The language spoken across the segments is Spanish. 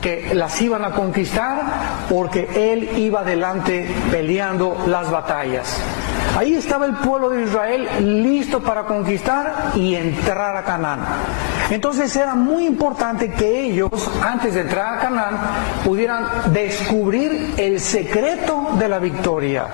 que las iban a conquistar porque él iba adelante peleando las batallas. Ahí estaba el pueblo de Israel listo para conquistar y entrar a Canaán. Entonces era muy importante que ellos, antes de entrar a Canaán, pudieran descubrir el secreto de la victoria.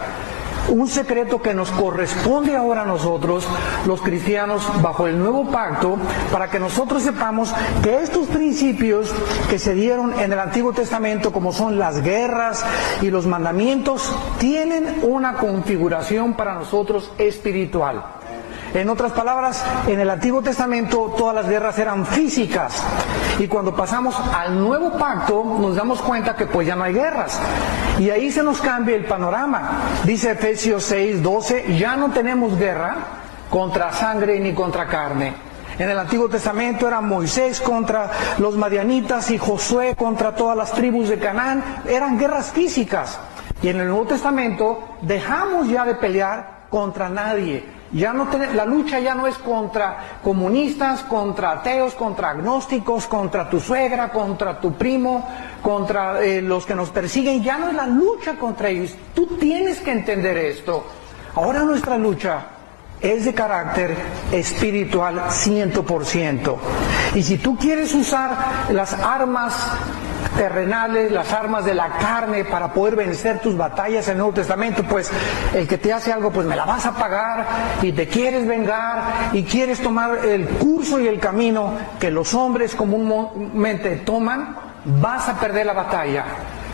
Un secreto que nos corresponde ahora a nosotros, los cristianos, bajo el nuevo pacto, para que nosotros sepamos que estos principios que se dieron en el Antiguo Testamento, como son las guerras y los mandamientos, tienen una configuración para nosotros espiritual. En otras palabras, en el Antiguo Testamento todas las guerras eran físicas, y cuando pasamos al nuevo pacto nos damos cuenta que pues ya no hay guerras, y ahí se nos cambia el panorama. Dice Efesios 6:12, ya no tenemos guerra contra sangre ni contra carne. En el Antiguo Testamento era Moisés contra los madianitas y Josué contra todas las tribus de Canaán, eran guerras físicas. Y en el Nuevo Testamento dejamos ya de pelear contra nadie. La lucha ya no es contra comunistas, contra ateos, contra agnósticos, contra tu suegra, contra tu primo, contra los que nos persiguen. Ya no es la lucha contra ellos. Tú tienes que entender esto. Ahora nuestra lucha es de carácter espiritual 100%. Y si tú quieres usar las armas terrenales, las armas de la carne para poder vencer tus batallas en el Nuevo Testamento, pues el que te hace algo, pues me la vas a pagar, y te quieres vengar y quieres tomar el curso y el camino que los hombres comúnmente toman, vas a perder la batalla,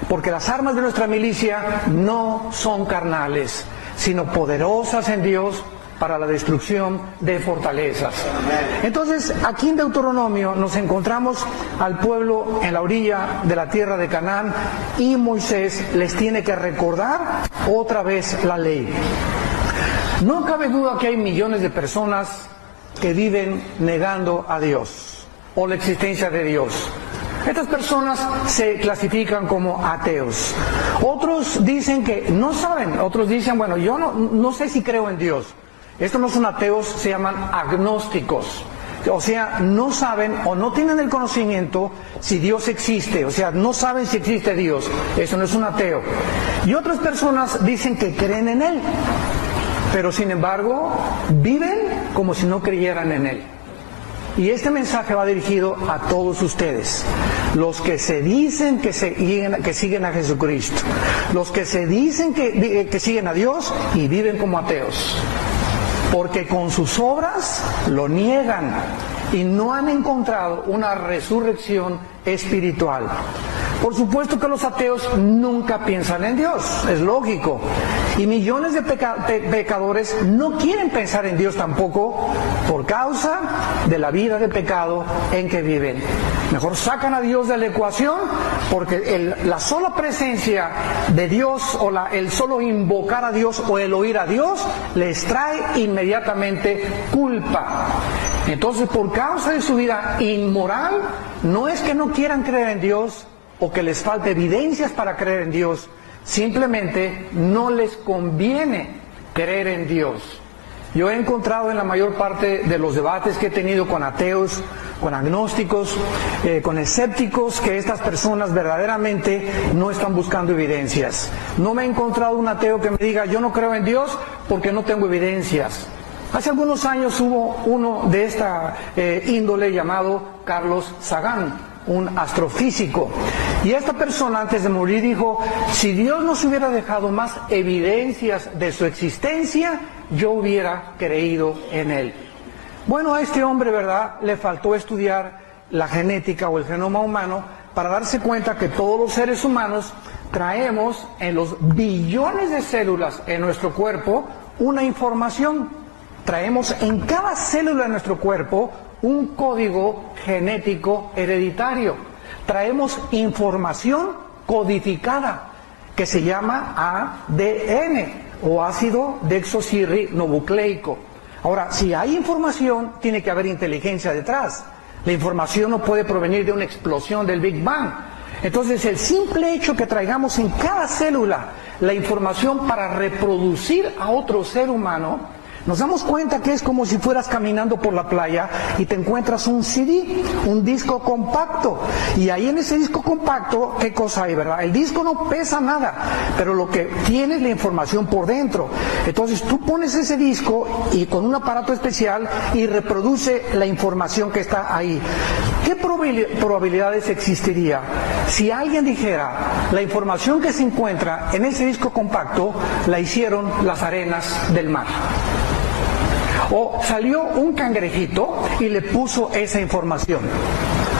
porque las armas de nuestra milicia no son carnales, sino poderosas en Dios para la destrucción de fortalezas. Entonces, aquí en Deuteronomio nos encontramos al pueblo en la orilla de la tierra de Canaán, y Moisés les tiene que recordar otra vez la ley. No cabe duda que hay millones de personas que viven negando a Dios o la existencia de Dios. Estas personas se clasifican como ateos. Otros dicen que no saben, otros dicen, bueno, yo no sé si creo en Dios. Estos no son ateos, se llaman agnósticos. O sea, no saben o no tienen el conocimiento si Dios existe. O sea, no saben si existe Dios. Eso no es un ateo. Y otras personas dicen que creen en Él, pero sin embargo viven como si no creyeran en Él. Y este mensaje va dirigido a todos ustedes, los que se dicen que siguen a Jesucristo, los que se dicen que siguen a Dios y viven como ateos, porque con sus obras lo niegan y no han encontrado una resurrección espiritual. Por supuesto que los ateos nunca piensan en Dios, es lógico. Y millones de pecadores no quieren pensar en Dios tampoco por causa de la vida de pecado en que viven. Mejor sacan a Dios de la ecuación, porque la sola presencia de Dios o el solo invocar a Dios o el oír a Dios les trae inmediatamente culpa. Entonces, por causa de su vida inmoral, no es que no quieran creer en Dios o que les falte evidencias para creer en Dios, simplemente no les conviene creer en Dios. Yo he encontrado en la mayor parte de los debates que he tenido con ateos, con agnósticos, con escépticos, que estas personas verdaderamente no están buscando evidencias. No me he encontrado un ateo que me diga, yo no creo en Dios porque no tengo evidencias. Hace algunos años hubo uno de esta índole llamado Carlos Sagan, un astrofísico, y esta persona antes de morir dijo, si Dios nos hubiera dejado más evidencias de su existencia, yo hubiera creído en Él. Bueno, a este hombre, ¿verdad?, le faltó estudiar la genética o el genoma humano para darse cuenta que todos los seres humanos traemos en los billones de células en nuestro cuerpo una información. Traemos en cada célula de nuestro cuerpo un código genético hereditario. Traemos información codificada que se llama ADN o ácido desoxirribonucleico. Ahora, si hay información, tiene que haber inteligencia detrás. La información no puede provenir de una explosión del Big Bang. Entonces, el simple hecho que traigamos en cada célula la información para reproducir a otro ser humano Nos damos cuenta que es como si fueras caminando por la playa y te encuentras un CD, un disco compacto. Y ahí en ese disco compacto, ¿qué cosa hay, verdad? El disco no pesa nada, pero lo que tiene es la información por dentro. Entonces tú pones ese disco y con un aparato especial y reproduce la información que está ahí. ¿Qué probabilidades existiría si alguien dijera la información que se encuentra en ese disco compacto la hicieron las arenas del mar? O salió un cangrejito y le puso esa información.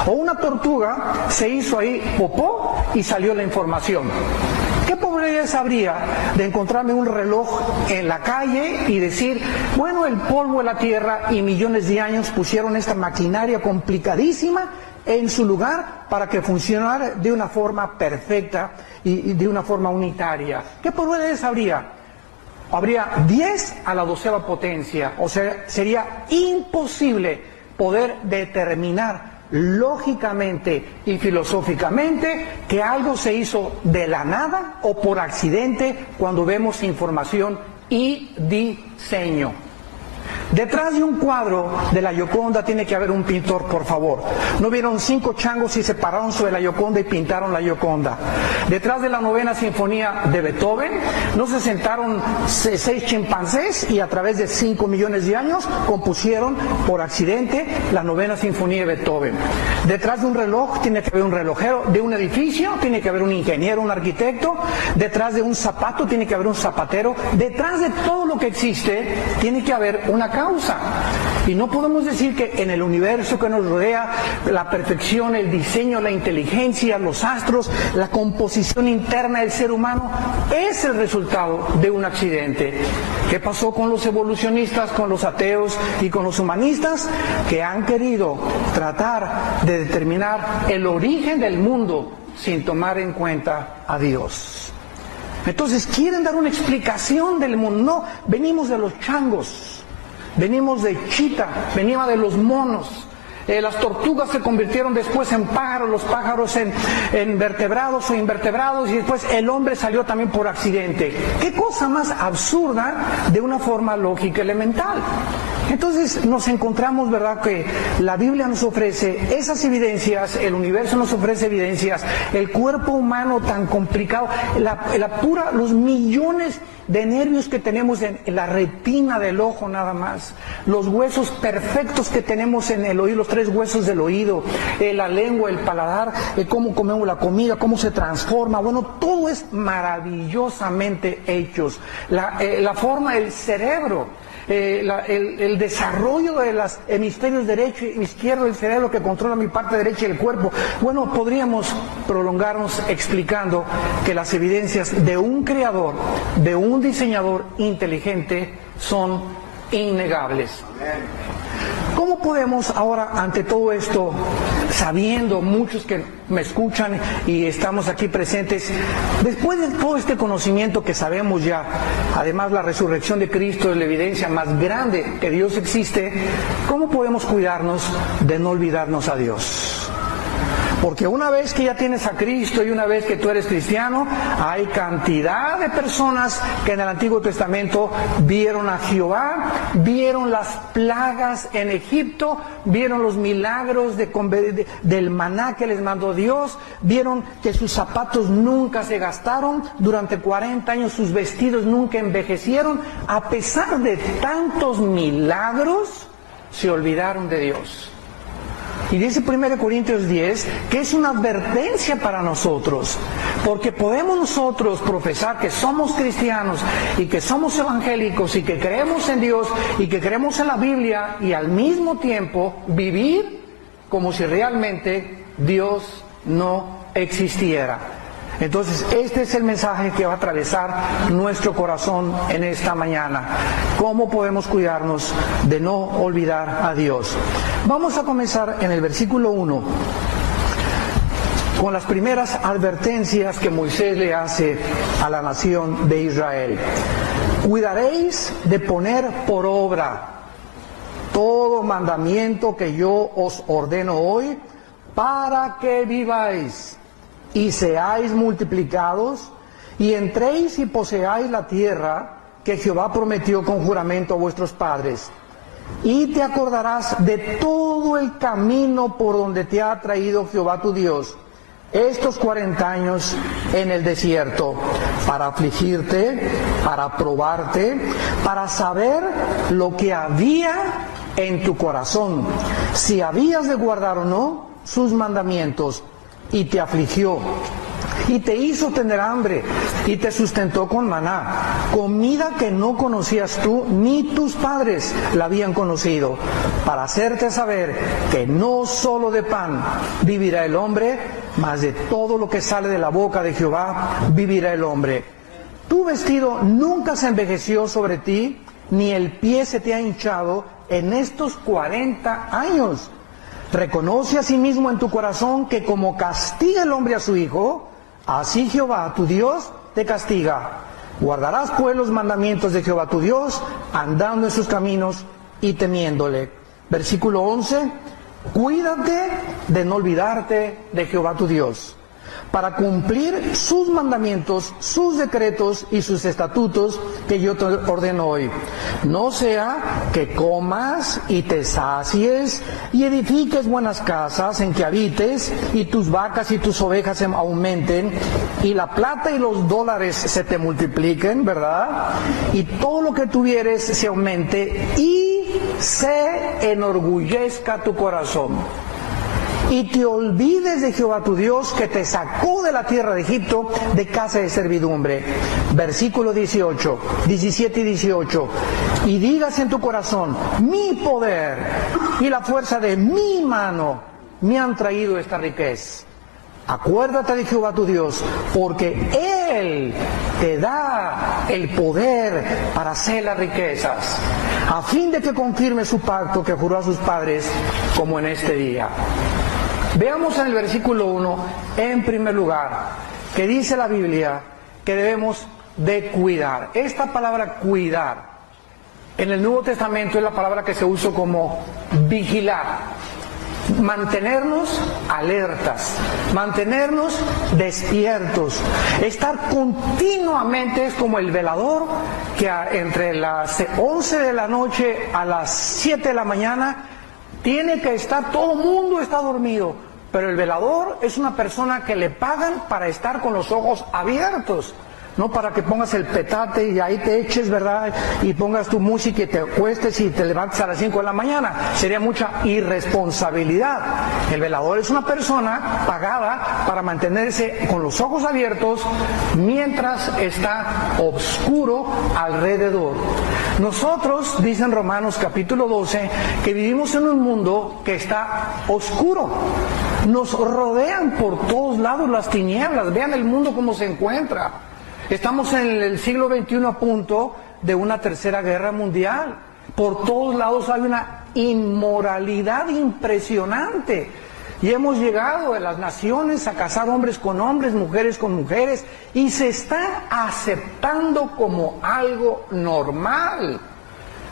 O una tortuga se hizo ahí popó y salió la información. ¿Qué probabilidades habría de encontrarme un reloj en la calle y decir, bueno, el polvo de la tierra y millones de años pusieron esta maquinaria complicadísima en su lugar para que funcionara de una forma perfecta y de una forma unitaria? ¿Qué probabilidades habría? Habría 10 a la 12ª potencia, o sea, sería imposible poder determinar lógicamente y filosóficamente que algo se hizo de la nada o por accidente cuando vemos información y diseño. Detrás de un cuadro de la Gioconda tiene que haber un pintor, por favor. ¿No vieron 5 changos y se pararon sobre la Gioconda y pintaron la Gioconda? Detrás de la 9ª sinfonía de Beethoven, ¿no se sentaron 6 chimpancés y a través de 5 millones de años compusieron por accidente la 9ª sinfonía de Beethoven? Detrás de un reloj tiene que haber un relojero, de un edificio tiene que haber un ingeniero, un arquitecto, detrás de un zapato tiene que haber un zapatero, detrás de todo lo que existe tiene que haber una causa. Y no podemos decir que en el universo que nos rodea, la perfección, el diseño, la inteligencia, los astros, la composición interna del ser humano es el resultado de un accidente. ¿Qué pasó con los evolucionistas, con los ateos y con los humanistas? Que han querido tratar de determinar el origen del mundo sin tomar en cuenta a Dios. Entonces quieren dar una explicación del mundo. No, venimos de los changos. Venimos de chita, venimos de los monos. Las tortugas se convirtieron después en pájaros, los pájaros en vertebrados o invertebrados, y después el hombre salió también por accidente. ¿Qué cosa más absurda de una forma lógica elemental? Entonces nos encontramos, ¿verdad?, que la Biblia nos ofrece esas evidencias, el universo nos ofrece evidencias, el cuerpo humano tan complicado, los millones de nervios que tenemos en la retina del ojo nada más, los huesos perfectos que tenemos en el oído, los 3 huesos del oído, la lengua, el paladar, cómo comemos la comida, cómo se transforma, bueno, todo es maravillosamente hechos, la forma del cerebro. El desarrollo de los hemisferios derecho y izquierdo del cerebro que controla mi parte derecha del cuerpo. Bueno, podríamos prolongarnos explicando que las evidencias de un creador, de un diseñador inteligente, son innegables. ¿Cómo podemos ahora, ante todo esto, sabiendo muchos que me escuchan y estamos aquí presentes, después de todo este conocimiento que sabemos ya, además la resurrección de Cristo es la evidencia más grande que Dios existe, ¿cómo podemos cuidarnos de no olvidarnos a Dios? Porque una vez que ya tienes a Cristo y una vez que tú eres cristiano, hay cantidad de personas que en el Antiguo Testamento vieron a Jehová, vieron las plagas en Egipto, vieron los milagros del maná que les mandó Dios, vieron que sus zapatos nunca se gastaron, durante 40 años sus vestidos nunca envejecieron. A pesar de tantos milagros, se olvidaron de Dios. Y dice 1 Corintios 10 que es una advertencia para nosotros, porque podemos nosotros profesar que somos cristianos y que somos evangélicos y que creemos en Dios y que creemos en la Biblia y al mismo tiempo vivir como si realmente Dios no existiera. Entonces, este es el mensaje que va a atravesar nuestro corazón en esta mañana. ¿Cómo podemos cuidarnos de no olvidar a Dios? Vamos a comenzar en el versículo 1 con las primeras advertencias que Moisés le hace a la nación de Israel. Cuidaréis de poner por obra todo mandamiento que yo os ordeno hoy, para que viváis y seáis multiplicados, y entréis y poseáis la tierra que Jehová prometió con juramento a vuestros padres. Y te acordarás de todo el camino por donde te ha traído Jehová tu Dios estos 40 años en el desierto, para afligirte, para probarte, para saber lo que había en tu corazón, si habías de guardar o no sus mandamientos. Y te afligió, y te hizo tener hambre, y te sustentó con maná, comida que no conocías tú, ni tus padres la habían conocido, para hacerte saber que no solo de pan vivirá el hombre, mas de todo lo que sale de la boca de Jehová vivirá el hombre. Tu vestido nunca se envejeció sobre ti, ni el pie se te ha hinchado en estos 40 años. Reconoce asimismo en tu corazón que como castiga el hombre a su hijo, así Jehová tu Dios te castiga. Guardarás pues los mandamientos de Jehová tu Dios, andando en sus caminos y temiéndole. Versículo 11. Cuídate de no olvidarte de Jehová tu Dios, para cumplir sus mandamientos, sus decretos y sus estatutos que yo te ordeno hoy. No sea que comas y te sacies y edifiques buenas casas en que habites, y tus vacas y tus ovejas se aumenten, y la plata y los dólares se te multipliquen, ¿verdad? Y todo lo que tuvieres se aumente, y se enorgullezca tu corazón. Y te olvides de Jehová tu Dios, que te sacó de la tierra de Egipto, de casa de servidumbre. Versículo 18, 17 y 18. Y digas en tu corazón: mi poder y la fuerza de mi mano me han traído esta riqueza. Acuérdate de Jehová tu Dios, porque Él te da el poder para hacer las riquezas, a fin de que confirme su pacto que juró a sus padres, como en este día. Veamos en el versículo 1, en primer lugar, que dice la Biblia que debemos de cuidar. Esta palabra cuidar, en el Nuevo Testamento es la palabra que se usa como vigilar. Mantenernos alertas, mantenernos despiertos, estar continuamente. Es como el velador que entre las 11 de la noche a las 7 de la mañana tiene que estar, todo el mundo está dormido, pero el velador es una persona que le pagan para estar con los ojos abiertos, no para que pongas el petate y ahí te eches, ¿verdad? Y pongas tu música y te acuestes y te levantes a las 5 de la mañana. Sería mucha irresponsabilidad. El velador es una persona pagada para mantenerse con los ojos abiertos mientras está oscuro alrededor. Nosotros, dicen Romanos capítulo 12, que vivimos en un mundo que está oscuro. Nos rodean por todos lados las tinieblas. Vean el mundo cómo se encuentra. Estamos en el siglo XXI a punto de una tercera guerra mundial. Por todos lados hay una inmoralidad impresionante. Y hemos llegado en las naciones a casar hombres con hombres, mujeres con mujeres, y se está aceptando como algo normal.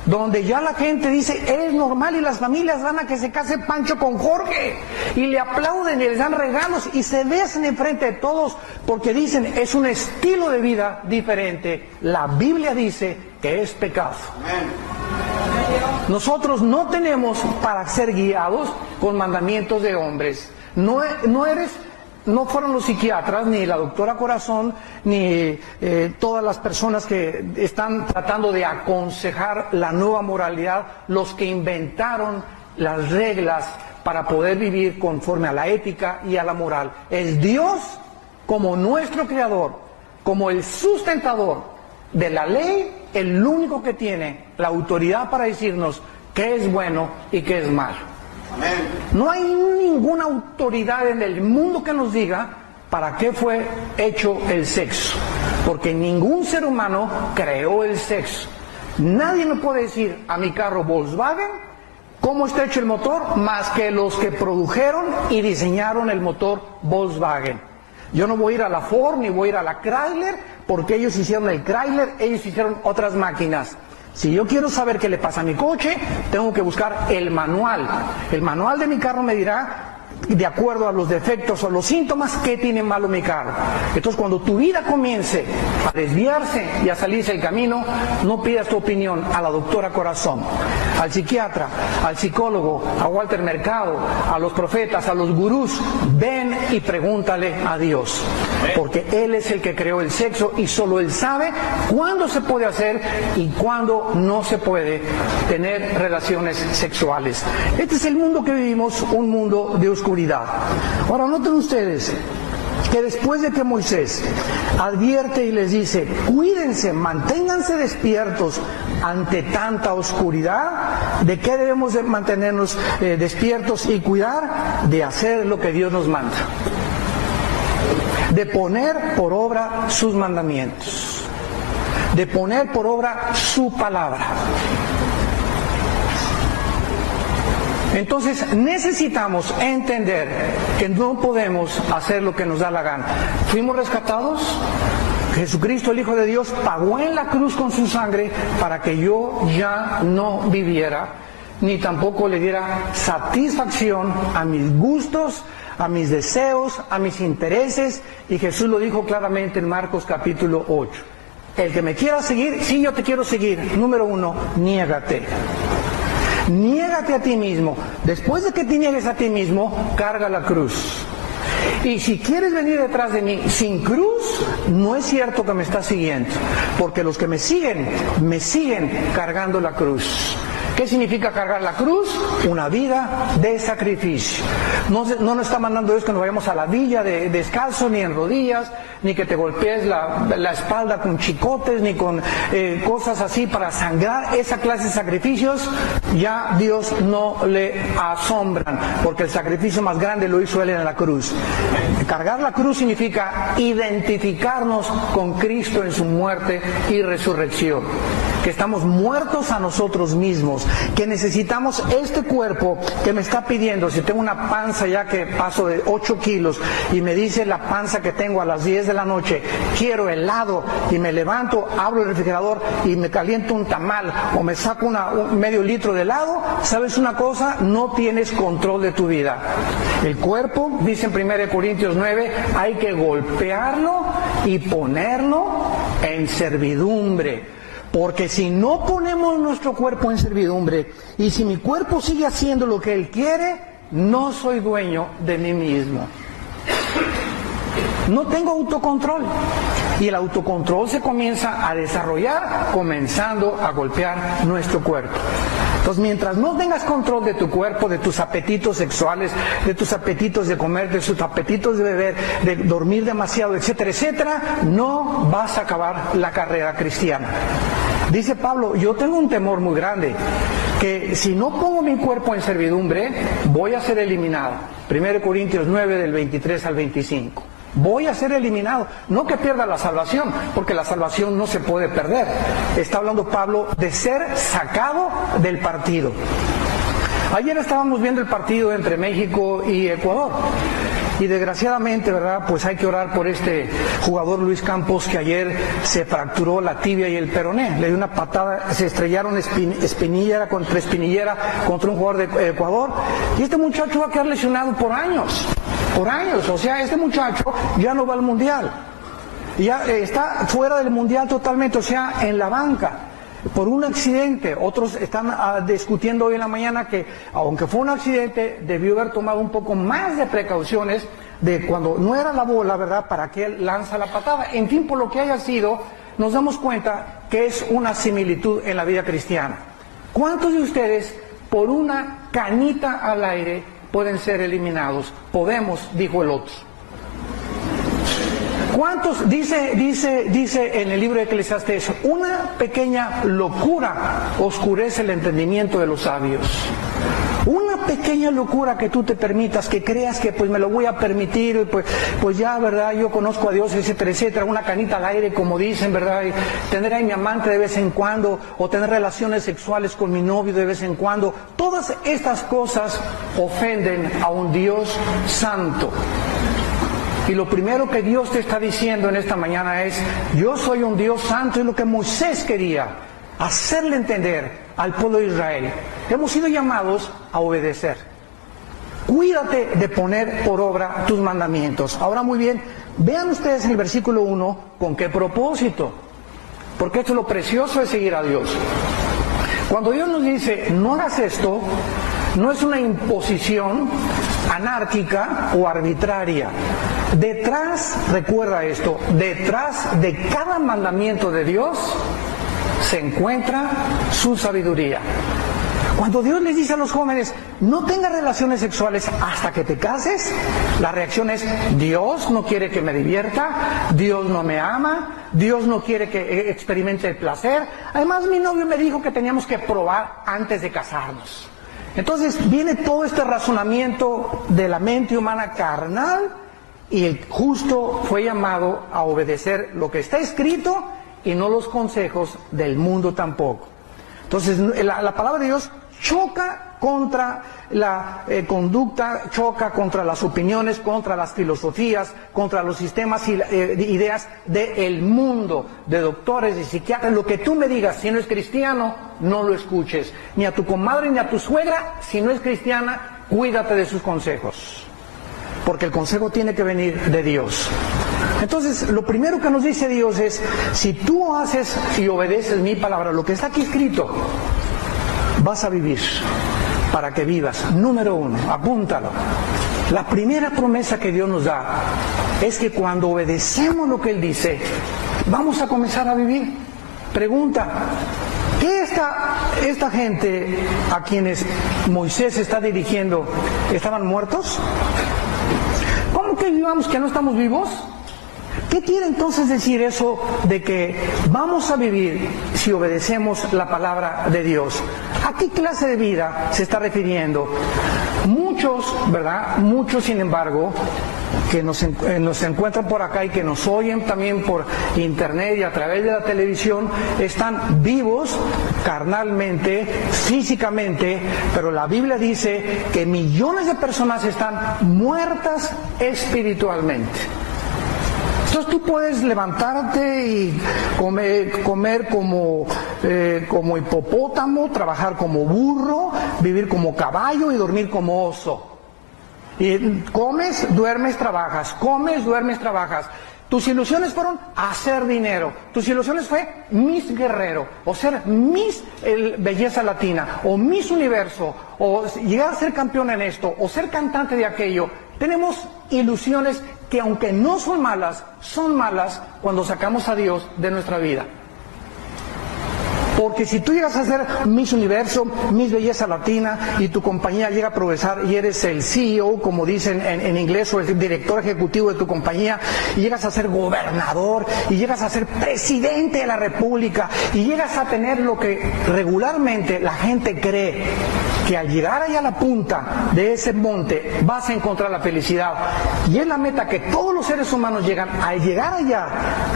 Donde ya la gente dice, es normal, y las familias van a que se case Pancho con Jorge, y le aplauden y les dan regalos y se besan enfrente de todos porque dicen, es un estilo de vida diferente. La Biblia dice que es pecado. Nosotros no tenemos para ser guiados con mandamientos de hombres. No fueron los psiquiatras, ni la doctora Corazón, ni todas las personas que están tratando de aconsejar la nueva moralidad, los que inventaron las reglas para poder vivir conforme a la ética y a la moral. Es Dios como nuestro creador, como el sustentador de la ley, el único que tiene la autoridad para decirnos qué es bueno y qué es malo. No hay ninguna autoridad en el mundo que nos diga para qué fue hecho el sexo, porque ningún ser humano creó el sexo. Nadie me puede decir a mi carro Volkswagen cómo está hecho el motor, más que los que produjeron y diseñaron el motor Volkswagen. Yo no voy a ir a la Ford ni voy a ir a la Chrysler, porque ellos hicieron el Chrysler, ellos hicieron otras máquinas. Si yo quiero saber qué le pasa a mi coche, tengo que buscar el manual. El manual de mi carro me dirá de acuerdo a los defectos o los síntomas que tiene malo mi carro. Entonces, cuando tu vida comience a desviarse y a salirse del camino, no pidas tu opinión a la doctora Corazón, al psiquiatra, al psicólogo, a Walter Mercado, a los profetas, a los gurús. Ven y pregúntale a Dios, porque Él es el que creó el sexo y solo Él sabe cuándo se puede hacer y cuándo no se puede tener relaciones sexuales. Este es el mundo que vivimos, un mundo de oscuridad. Ahora, noten ustedes que después de que Moisés advierte y les dice, cuídense, manténganse despiertos ante tanta oscuridad, ¿de qué debemos de mantenernos despiertos y cuidar? De hacer lo que Dios nos manda, de poner por obra sus mandamientos, de poner por obra su palabra. Entonces necesitamos entender que no podemos hacer lo que nos da la gana. Fuimos rescatados, Jesucristo el Hijo de Dios pagó en la cruz con su sangre para que yo ya no viviera, ni tampoco le diera satisfacción a mis gustos, a mis deseos, a mis intereses, y Jesús lo dijo claramente en Marcos capítulo 8. El que me quiera seguir, sí, yo te quiero seguir. Número 1, niégate. Niégate a ti mismo. Después de que te niegues a ti mismo, carga la cruz. Y si quieres venir detrás de mí sin cruz, no es cierto que me estás siguiendo, porque los que me siguen cargando la cruz. ¿Qué significa cargar la cruz? Una vida de sacrificio. No nos está mandando Dios que nos vayamos a la villa descalzo, ni en rodillas, ni que te golpees la espalda con chicotes, ni con cosas así para sangrar. Esa clase de sacrificios ya Dios no le asombran, porque el sacrificio más grande lo hizo Él en la cruz. Cargar la cruz significa identificarnos con Cristo en su muerte y resurrección, que estamos muertos a nosotros mismos, que necesitamos este cuerpo que me está pidiendo. Si tengo una panza ya que paso de 8 kilos y me dice la panza que tengo a las 10 de la noche, quiero helado, y me levanto, abro el refrigerador y me caliento un tamal o me saco un medio litro de helado, ¿sabes una cosa? No tienes control de tu vida. El cuerpo, dice en 1 Corintios 9, hay que golpearlo y ponerlo en servidumbre. Porque si no ponemos nuestro cuerpo en servidumbre, y si mi cuerpo sigue haciendo lo que él quiere, no soy dueño de mí mismo. No tengo autocontrol. Y el autocontrol se comienza a desarrollar comenzando a golpear nuestro cuerpo. Entonces, mientras no tengas control de tu cuerpo, de tus apetitos sexuales, de tus apetitos de comer, de tus apetitos de beber, de dormir demasiado, etcétera, etcétera, no vas a acabar la carrera cristiana. Dice Pablo, yo tengo un temor muy grande, que si no pongo mi cuerpo en servidumbre, voy a ser eliminado. 1 Corintios 9, del 23 al 25. Voy a ser eliminado. No que pierda la salvación, porque la salvación no se puede perder. Está hablando Pablo de ser sacado del partido. Ayer estábamos viendo el partido entre México y Ecuador. Y desgraciadamente, ¿verdad? Pues hay que orar por este jugador Luis Campos, que ayer se fracturó la tibia y el peroné. Le dio una patada, se estrellaron espinillera contra espinillera contra un jugador de Ecuador. Y este muchacho va a quedar lesionado por años. Por años. O sea, este muchacho ya no va al mundial. Ya está fuera del mundial totalmente, o sea, en la banca, por un accidente. Otros están discutiendo hoy en la mañana que, aunque fue un accidente, debió haber tomado un poco más de precauciones de cuando no era la bola, ¿verdad?, para que él lanza la patada. En fin, por lo que haya sido, nos damos cuenta que es una similitud en la vida cristiana. ¿Cuántos de ustedes, por una canita al aire, pueden ser eliminados? Podemos, dijo el otro. ¿Cuántos? Dice en el libro de Eclesiastés, una pequeña locura oscurece el entendimiento de los sabios. Una pequeña locura que tú te permitas, que creas que pues me lo voy a permitir, pues ya, ¿verdad? Yo conozco a Dios, etcétera, etcétera. Una canita al aire, como dicen, ¿verdad? Y tener a mi amante de vez en cuando, o tener relaciones sexuales con mi novio de vez en cuando. Todas estas cosas ofenden a un Dios santo. Y lo primero que Dios te está diciendo en esta mañana es, yo soy un Dios santo, y lo que Moisés quería, hacerle entender al pueblo de Israel. Hemos sido llamados a obedecer. cuídate de poner por obra tus mandamientos. Ahora muy bien, vean ustedes en el versículo 1 con qué propósito, porque esto es lo precioso de seguir a Dios. Cuando Dios nos dice, no hagas esto, no es una imposición anárquica o arbitraria. Detrás, recuerda esto, detrás de cada mandamiento de Dios se encuentra su sabiduría. Cuando Dios les dice a los jóvenes, no tengas relaciones sexuales hasta que te cases, la reacción es, Dios no quiere que me divierta, Dios no me ama, Dios no quiere que experimente el placer. Además, mi novio me dijo que teníamos que probar antes de casarnos. Entonces viene todo este razonamiento de la mente humana carnal, y el justo fue llamado a obedecer lo que está escrito y no los consejos del mundo tampoco. Entonces la palabra de Dios choca contra la conducta, choca contra las opiniones, contra las filosofías, contra los sistemas y ideas del mundo, de doctores y psiquiatras. Lo que tú me digas, si no es cristiano, no lo escuches. Ni a tu comadre ni a tu suegra, si no es cristiana, cuídate de sus consejos. Porque el consejo tiene que venir de Dios. Entonces, lo primero que nos dice Dios es, si tú haces y obedeces mi palabra, lo que está aquí escrito, vas a vivir para que vivas. Número 1, apúntalo. La primera promesa que Dios nos da es que cuando obedecemos lo que Él dice, vamos a comenzar a vivir. Pregunta, ¿qué esta gente a quienes Moisés está dirigiendo, estaban muertos? ¿Cómo que vivamos que no estamos vivos? ¿Qué quiere entonces decir eso de que vamos a vivir si obedecemos la palabra de Dios? ¿A qué clase de vida se está refiriendo? Muchos, ¿verdad? Muchos, sin embargo, que nos encuentran por acá y que nos oyen también por internet y a través de la televisión, están vivos carnalmente, físicamente, pero la Biblia dice que millones de personas están muertas espiritualmente. Entonces tú puedes levantarte y comer como hipopótamo, trabajar como burro, vivir como caballo y dormir como oso. Y comes, duermes, trabajas, comes, duermes, trabajas. Tus ilusiones fueron hacer dinero. Tus ilusiones fue Miss Guerrero, o ser Miss Belleza Latina, o Miss Universo, o llegar a ser campeón en esto, o ser cantante de aquello. Tenemos ilusiones que aunque no son malas cuando sacamos a Dios de nuestra vida. Porque si tú llegas a ser Miss Universo, Miss Belleza Latina, y tu compañía llega a progresar y eres el CEO, como dicen en inglés, o el director ejecutivo de tu compañía, y llegas a ser gobernador, y llegas a ser presidente de la República, y llegas a tener lo que regularmente la gente cree, que al llegar allá a la punta de ese monte vas a encontrar la felicidad. Y es la meta que todos los seres humanos llegan. Al llegar allá,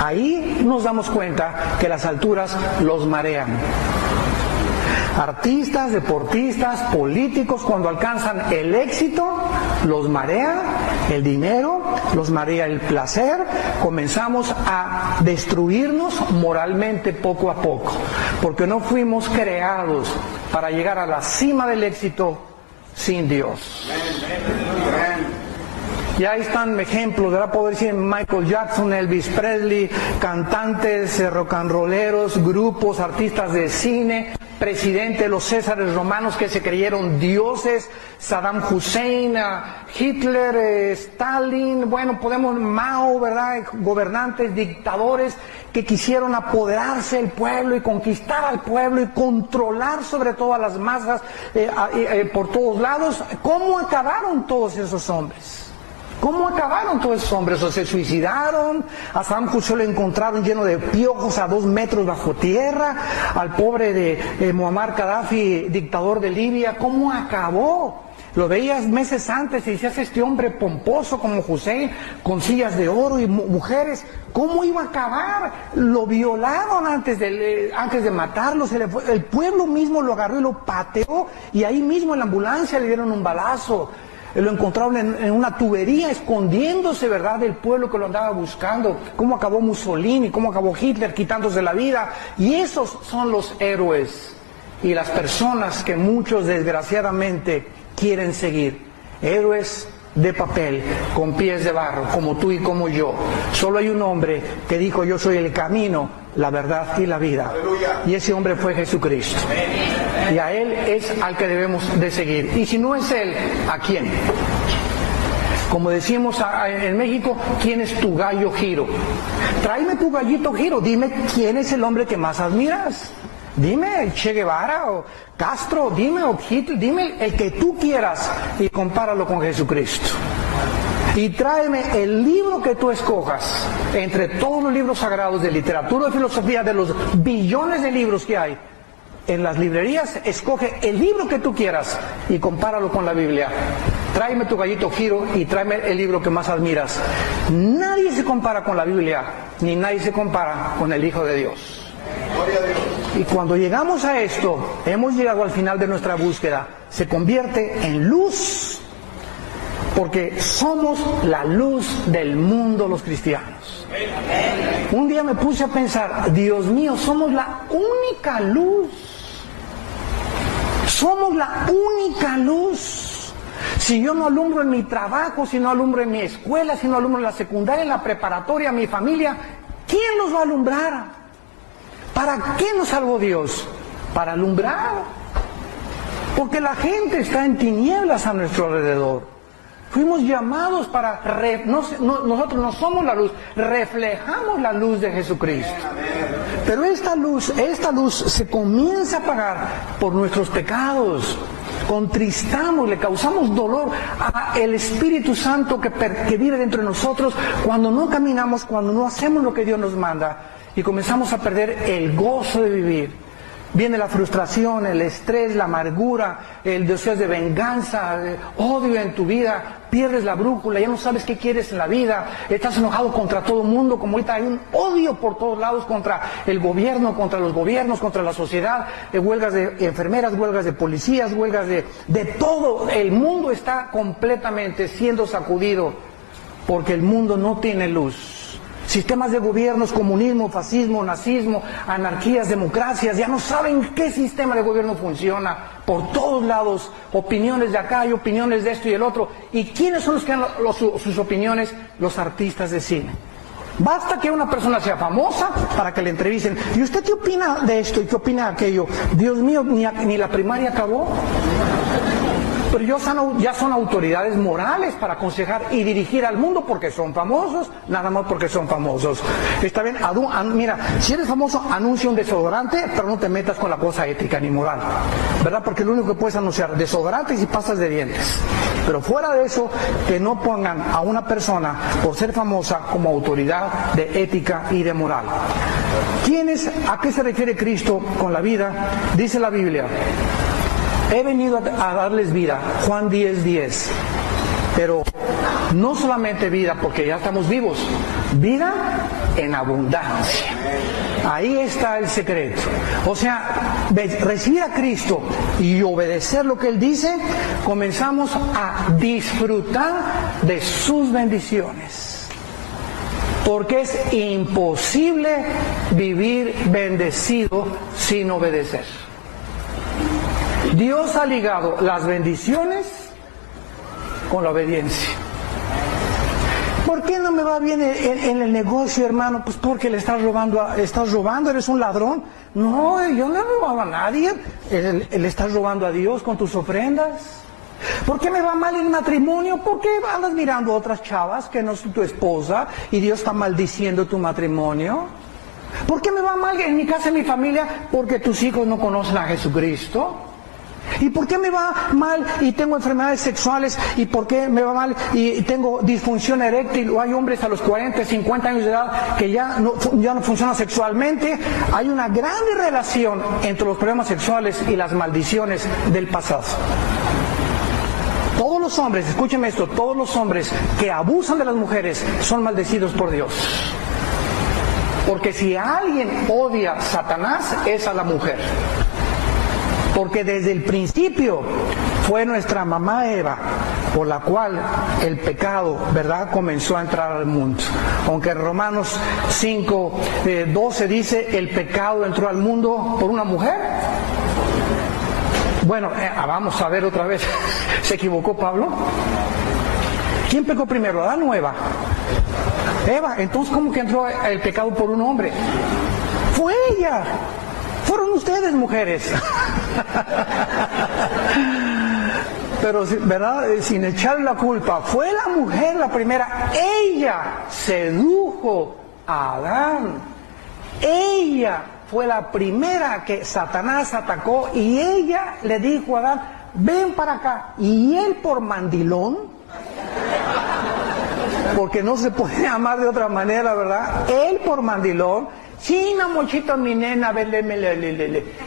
ahí nos damos cuenta que las alturas los marean. Artistas, deportistas, políticos, cuando alcanzan el éxito, los marea el dinero, los marea el placer, comenzamos a destruirnos moralmente poco a poco, porque no fuimos creados para llegar a la cima del éxito sin Dios. Y ahí están ejemplos, ¿verdad? Puedo decir Michael Jackson, Elvis Presley, cantantes, rock and rolleros, grupos, artistas de cine, presidente de los Césares romanos que se creyeron dioses, Saddam Hussein, Hitler, Stalin, bueno, Mao, ¿verdad? Gobernantes, dictadores que quisieron apoderarse del pueblo y conquistar al pueblo y controlar sobre todo a las masas por todos lados. ¿Cómo acabaron todos esos hombres? ¿Cómo acabaron todos esos hombres? ¿O se suicidaron? A Saddam Hussein lo encontraron lleno de piojos a 2 metros bajo tierra. Al pobre de Muammar Gaddafi, dictador de Libia, ¿cómo acabó? Lo veías meses antes y decías, este hombre pomposo como Hussein, con sillas de oro y mujeres, ¿cómo iba a acabar? Lo violaron antes de matarlo, el pueblo mismo lo agarró y lo pateó, y ahí mismo en la ambulancia le dieron un balazo. Lo encontraron en una tubería escondiéndose, ¿verdad?, del pueblo que lo andaba buscando. Cómo acabó Mussolini, cómo acabó Hitler quitándose la vida. Y esos son los héroes y las personas que muchos desgraciadamente quieren seguir. héroes de papel, con pies de barro, como tú y como yo. Solo hay un hombre que dijo: yo soy el camino, la verdad y la vida. ¡Aleluya! Y ese hombre fue Jesucristo. Y a Él es al que debemos de seguir. Y si no es Él, ¿a quién? Como decimos en México, ¿quién es tu gallo Giro? Tráeme tu gallito Giro, dime quién es el hombre que más admiras. Dime Che Guevara o Castro, dime o Hitler, dime el que tú quieras y compáralo con Jesucristo. Y tráeme el libro que tú escojas entre todos los libros sagrados de literatura y filosofía, de los billones de libros que hay en las librerías. Escoge el libro que tú quieras y compáralo con la Biblia. Tráeme tu gallito Giro y tráeme el libro que más admiras. Nadie se compara con la Biblia, ni nadie se compara con el Hijo de Dios. Y cuando llegamos a esto, hemos llegado al final de nuestra búsqueda. Se convierte en luz, porque somos la luz del mundo los cristianos. Un día me puse a pensar: Dios mío, somos la única luz. Somos la única luz. Si yo no alumbro en mi trabajo, si no alumbro en mi escuela, si no alumbro en la secundaria, en la preparatoria, mi familia, ¿quién nos va a alumbrar? ¿Para qué nos salvó Dios? Para alumbrar. Porque la gente está en tinieblas a nuestro alrededor. Fuimos llamados para... nosotros no somos la luz, reflejamos la luz de Jesucristo. Pero esta luz se comienza a apagar por nuestros pecados. Contristamos, le causamos dolor al Espíritu Santo que vive dentro de nosotros cuando no caminamos, cuando no hacemos lo que Dios nos manda. Y comenzamos a perder el gozo de vivir. Viene la frustración, el estrés, la amargura, el deseo de venganza, el odio en tu vida. Pierdes la brújula, ya no sabes qué quieres en la vida. Estás enojado contra todo el mundo, como ahorita hay un odio por todos lados contra el gobierno, contra los gobiernos, contra la sociedad. Huelgas de enfermeras, huelgas de policías, huelgas de todo. El mundo está completamente siendo sacudido porque el mundo no tiene luz. Sistemas de gobiernos, comunismo, fascismo, nazismo, anarquías, democracias, ya no saben qué sistema de gobierno funciona. Por todos lados, opiniones de acá y opiniones de esto y el otro. ¿Y quiénes son los que dan sus opiniones? Los artistas de cine. Basta que una persona sea famosa para que le entrevisten. ¿Y usted qué opina de esto y qué opina de aquello? Dios mío, ni la primaria acabó. Pero ya son autoridades morales para aconsejar y dirigir al mundo porque son famosos, nada más porque son famosos. Está bien, mira, si eres famoso, anuncia un desodorante, pero no te metas con la cosa ética ni moral, ¿verdad? Porque lo único que puedes anunciar, desodorantes y pastas de dientes. Pero fuera de eso, que no pongan a una persona, por ser famosa, como autoridad de ética y de moral. ¿A qué se refiere Cristo con la vida? Dice la Biblia: he venido a darles vida, Juan 10:10, pero no solamente vida porque ya estamos vivos, vida en abundancia. Ahí está el secreto. O sea, recibir a Cristo y obedecer lo que Él dice, comenzamos a disfrutar de sus bendiciones. Porque es imposible vivir bendecido sin obedecer. Dios ha ligado las bendiciones con la obediencia. ¿Por qué no me va bien en el negocio, hermano? Pues porque le estás robando, eres un ladrón. No, yo no he robado a nadie. Le estás robando a Dios con tus ofrendas. ¿Por qué me va mal en matrimonio? ¿Por qué andas mirando a otras chavas que no son tu esposa y Dios está maldiciendo tu matrimonio? ¿Por qué me va mal en mi casa, en mi familia? Porque tus hijos no conocen a Jesucristo. ¿Y por qué me va mal y tengo enfermedades sexuales? ¿Y por qué me va mal y tengo disfunción eréctil? O hay hombres a los 40, 50 años de edad que ya no funcionan sexualmente. Hay una gran relación entre los problemas sexuales y las maldiciones del pasado. Todos los hombres, escúcheme esto, todos los hombres que abusan de las mujeres son maldecidos por Dios. Porque si alguien odia a Satanás, es a la mujer. Porque desde el principio fue nuestra mamá Eva, por la cual el pecado, ¿verdad?, comenzó a entrar al mundo. Aunque en Romanos 5:12 dice, el pecado entró al mundo por una mujer. Bueno, vamos a ver otra vez. ¿Se equivocó Pablo? ¿Quién pecó primero, Adán o Eva? Eva. Entonces, ¿cómo que entró el pecado por un hombre? Fue ella. Fueron ustedes, mujeres. Pero, ¿verdad? Sin echarle la culpa, fue la mujer la primera. Ella sedujo a Adán. Ella fue la primera que Satanás atacó y ella le dijo a Adán, ven para acá. Y él por mandilón, porque no se puede amar de otra manera, ¿verdad? Él por mandilón, china, mochito, mi nena,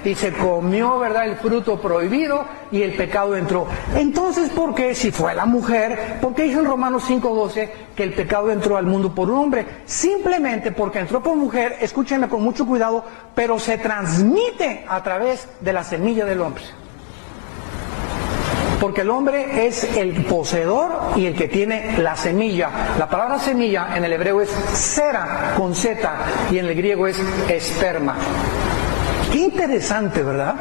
y se comió, ¿verdad?, el fruto prohibido y el pecado entró. Entonces, ¿por qué? Si fue la mujer, ¿por qué dice en Romanos 5:12 que el pecado entró al mundo por un hombre? Simplemente porque entró por mujer, escúchenme con mucho cuidado, pero se transmite a través de la semilla del hombre. Porque el hombre es el poseedor y el que tiene la semilla. La palabra semilla en el hebreo es sera, con Z, y en el griego es esperma. Qué interesante, ¿verdad?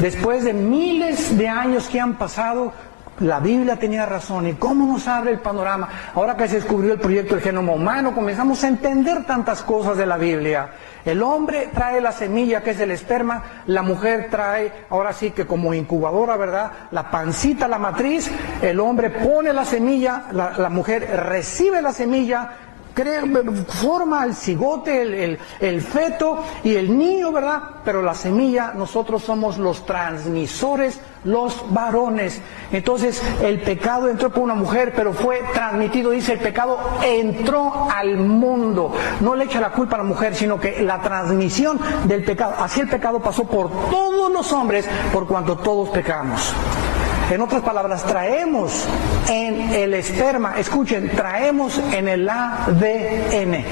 Después de miles de años que han pasado, la Biblia tenía razón. ¿Y cómo nos abre el panorama? Ahora que se descubrió el proyecto del genoma humano, comenzamos a entender tantas cosas de la Biblia. El hombre trae la semilla, que es el esperma, la mujer trae, ahora sí que como incubadora, ¿verdad?, la pancita, la matriz, el hombre pone la semilla, la mujer recibe la semilla, forma el cigote, el feto y el niño, ¿verdad? Pero la semilla, nosotros somos los transmisores, los varones. Entonces, el pecado entró por una mujer, pero fue transmitido, dice, el pecado entró al mundo. No le echa la culpa a la mujer, sino que la transmisión del pecado, así el pecado pasó por todos los hombres, por cuanto todos pecamos. En otras palabras, traemos en el esperma, escuchen, traemos en el ADN.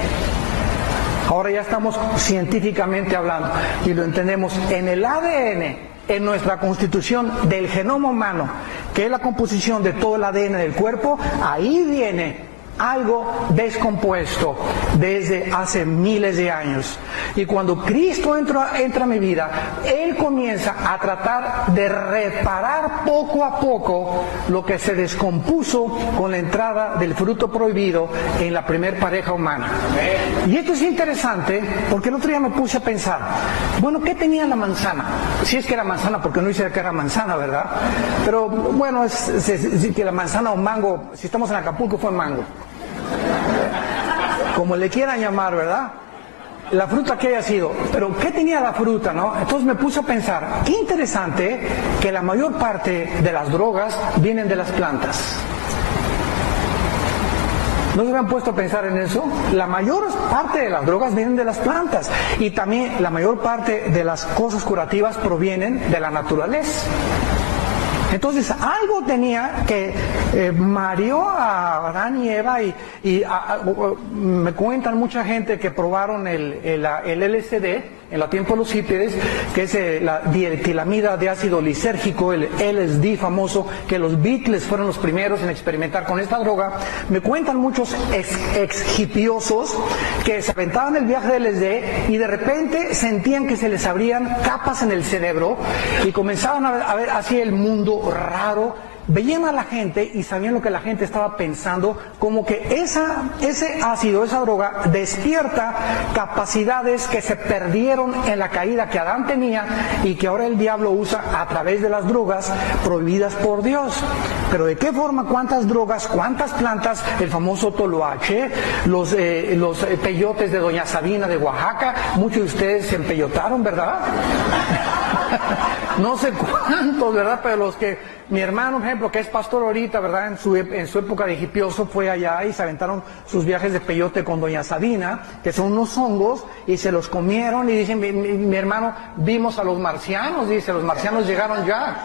Ahora ya estamos científicamente hablando y lo entendemos. En el ADN, en nuestra constitución del genoma humano, que es la composición de todo el ADN del cuerpo, ahí viene algo descompuesto desde hace miles de años. Y cuando Cristo entra a mi vida, Él comienza a tratar de reparar poco a poco lo que se descompuso con la entrada del fruto prohibido en la primer pareja humana. Y esto es interesante porque el otro día me puse a pensar, bueno, ¿qué tenía la manzana? Si es que era manzana, porque no dice que era manzana, ¿verdad? Pero bueno, es que la manzana o mango, si estamos en Acapulco fue mango, como le quieran llamar, ¿verdad? La fruta que haya sido, pero ¿qué tenía la fruta, no? Entonces me puse a pensar, qué interesante que la mayor parte de las drogas vienen de las plantas. ¿No se me han puesto a pensar en eso? La mayor parte de las drogas vienen de las plantas y también la mayor parte de las cosas curativas provienen de la naturaleza. Entonces algo tenía que mareó a Adán y Eva y me cuentan mucha gente que probaron el LSD en la tiempo de los hippies, que es la dietilamida de ácido lisérgico, el LSD famoso, que los Beatles fueron los primeros en experimentar con esta droga. Me cuentan muchos ex hippiosos que se aventaban el viaje del LSD y de repente sentían que se les abrían capas en el cerebro y comenzaban a ver así el mundo raro. Veían a la gente y sabían lo que la gente estaba pensando, como que ese ácido, esa droga, despierta capacidades que se perdieron en la caída que Adán tenía y que ahora el diablo usa a través de las drogas prohibidas por Dios. Pero ¿de qué forma? ¿Cuántas drogas? ¿Cuántas plantas? El famoso toloache, los peyotes de Doña Sabina de Oaxaca. Muchos de ustedes se empellotaron, ¿verdad? No sé cuántos, ¿verdad? Pero los que... Mi hermano, por ejemplo, que es pastor ahorita, ¿verdad? En su época de hipioso fue allá y se aventaron sus viajes de peyote con Doña Sabina, que son unos hongos, y se los comieron y dicen, mi hermano, vimos a los marcianos, dice, los marcianos llegaron ya.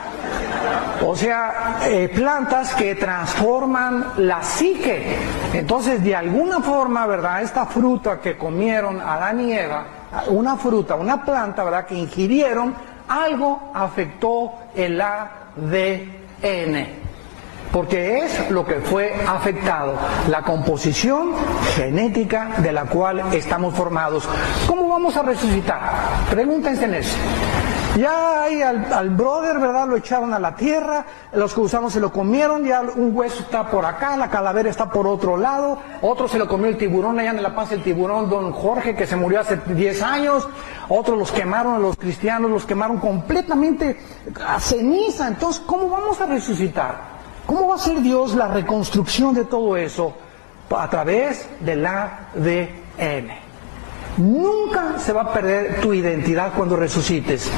O sea, plantas que transforman la psique. Entonces, de alguna forma, ¿verdad? Esta fruta que comieron Adán y Eva, una fruta, una planta, ¿verdad? Que ingirieron, algo afectó el ADN, porque es lo que fue afectado, la composición genética de la cual estamos formados. ¿Cómo vamos a resucitar? Pregúntense en eso. Ya ahí al brother, ¿verdad? Lo echaron a la tierra, los gusanos se lo comieron, ya un hueso está por acá, la calavera está por otro lado, otro se lo comió el tiburón, allá en la panza del tiburón, don Jorge, que se murió hace 10 años, otros los quemaron a los cristianos, los quemaron completamente a ceniza. Entonces, ¿cómo vamos a resucitar? ¿Cómo va a ser Dios la reconstrucción de todo eso? A través del ADN. Nunca se va a perder tu identidad cuando resucites.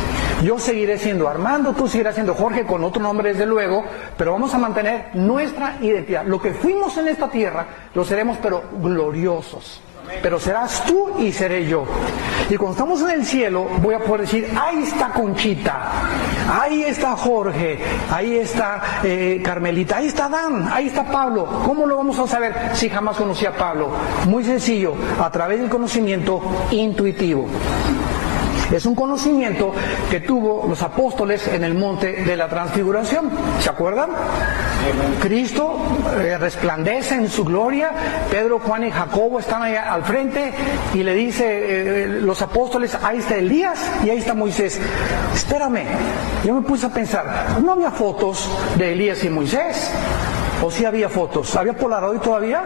Yo seguiré siendo Armando, tú seguirás siendo Jorge, con otro nombre desde luego, pero vamos a mantener nuestra identidad. Lo que fuimos en esta tierra, lo seremos, pero gloriosos. Pero serás tú y seré yo. Y cuando estamos en el cielo, voy a poder decir, ahí está Conchita, ahí está Jorge, ahí está Carmelita, ahí está Dan, ahí está Pablo. ¿Cómo lo vamos a saber si jamás conocí a Pablo? Muy sencillo, a través del conocimiento intuitivo. Es un conocimiento que tuvo los apóstoles en el monte de la transfiguración. ¿Se acuerdan? Cristo resplandece en su gloria. Pedro, Juan y Jacobo están ahí al frente y le dice los apóstoles, ahí está Elías y ahí está Moisés. Espérame, yo me puse a pensar, ¿no había fotos de Elías y Moisés? ¿O sí había fotos? ¿Había Polaroid todavía?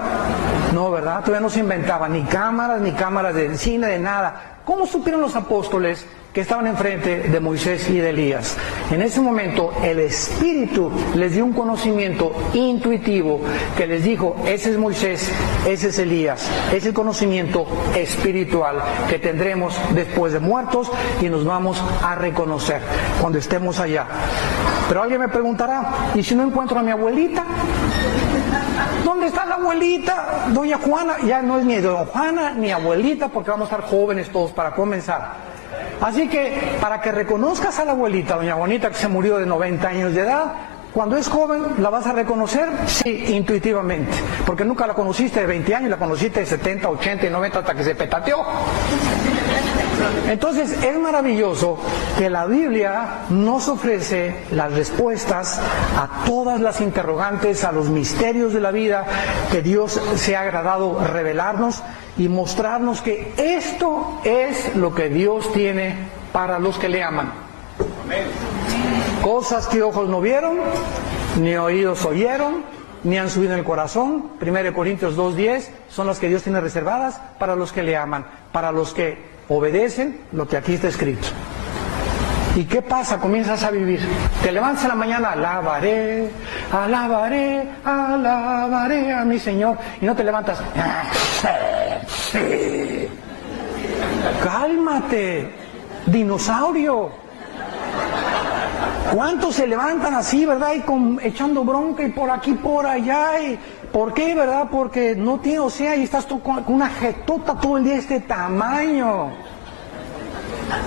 No, ¿verdad? Todavía no se inventaban ni cámaras de cine, de nada. ¿Cómo supieron los apóstoles que estaban enfrente de Moisés y de Elías? En ese momento el Espíritu les dio un conocimiento intuitivo que les dijo, ese es Moisés, ese es Elías. Es el conocimiento espiritual que tendremos después de muertos y nos vamos a reconocer cuando estemos allá. Pero alguien me preguntará, ¿y si no encuentro a mi abuelita? ¿Dónde está la abuelita? Doña Juana. Ya no es ni doña Juana ni abuelita porque vamos a estar jóvenes todos para comenzar. Así que para que reconozcas a la abuelita, doña Juanita, que se murió de 90 años de edad, cuando es joven, ¿la vas a reconocer? Sí, intuitivamente. Porque nunca la conociste de 20 años, la conociste de 70, 80 y 90 hasta que se petateó. Entonces es maravilloso que la Biblia nos ofrece las respuestas a todas las interrogantes, a los misterios de la vida que Dios se ha agradado revelarnos y mostrarnos que esto es lo que Dios tiene para los que le aman. Cosas que ojos no vieron, ni oídos oyeron, ni han subido en el corazón. 1 Corintios 2:10 son las que Dios tiene reservadas para los que le aman, para los que obedecen lo que aquí está escrito. ¿Y qué pasa? Comienzas a vivir. Te levantas en la mañana, alabaré, alabaré, alabaré a mi Señor. Y no te levantas. Cálmate, dinosaurio. ¿Cuántos se levantan así, verdad? Y echando bronca y por aquí, por allá. Y, ¿por qué, verdad? Porque no tiene, o sea, y estás tú con una jetota todo el día de este tamaño.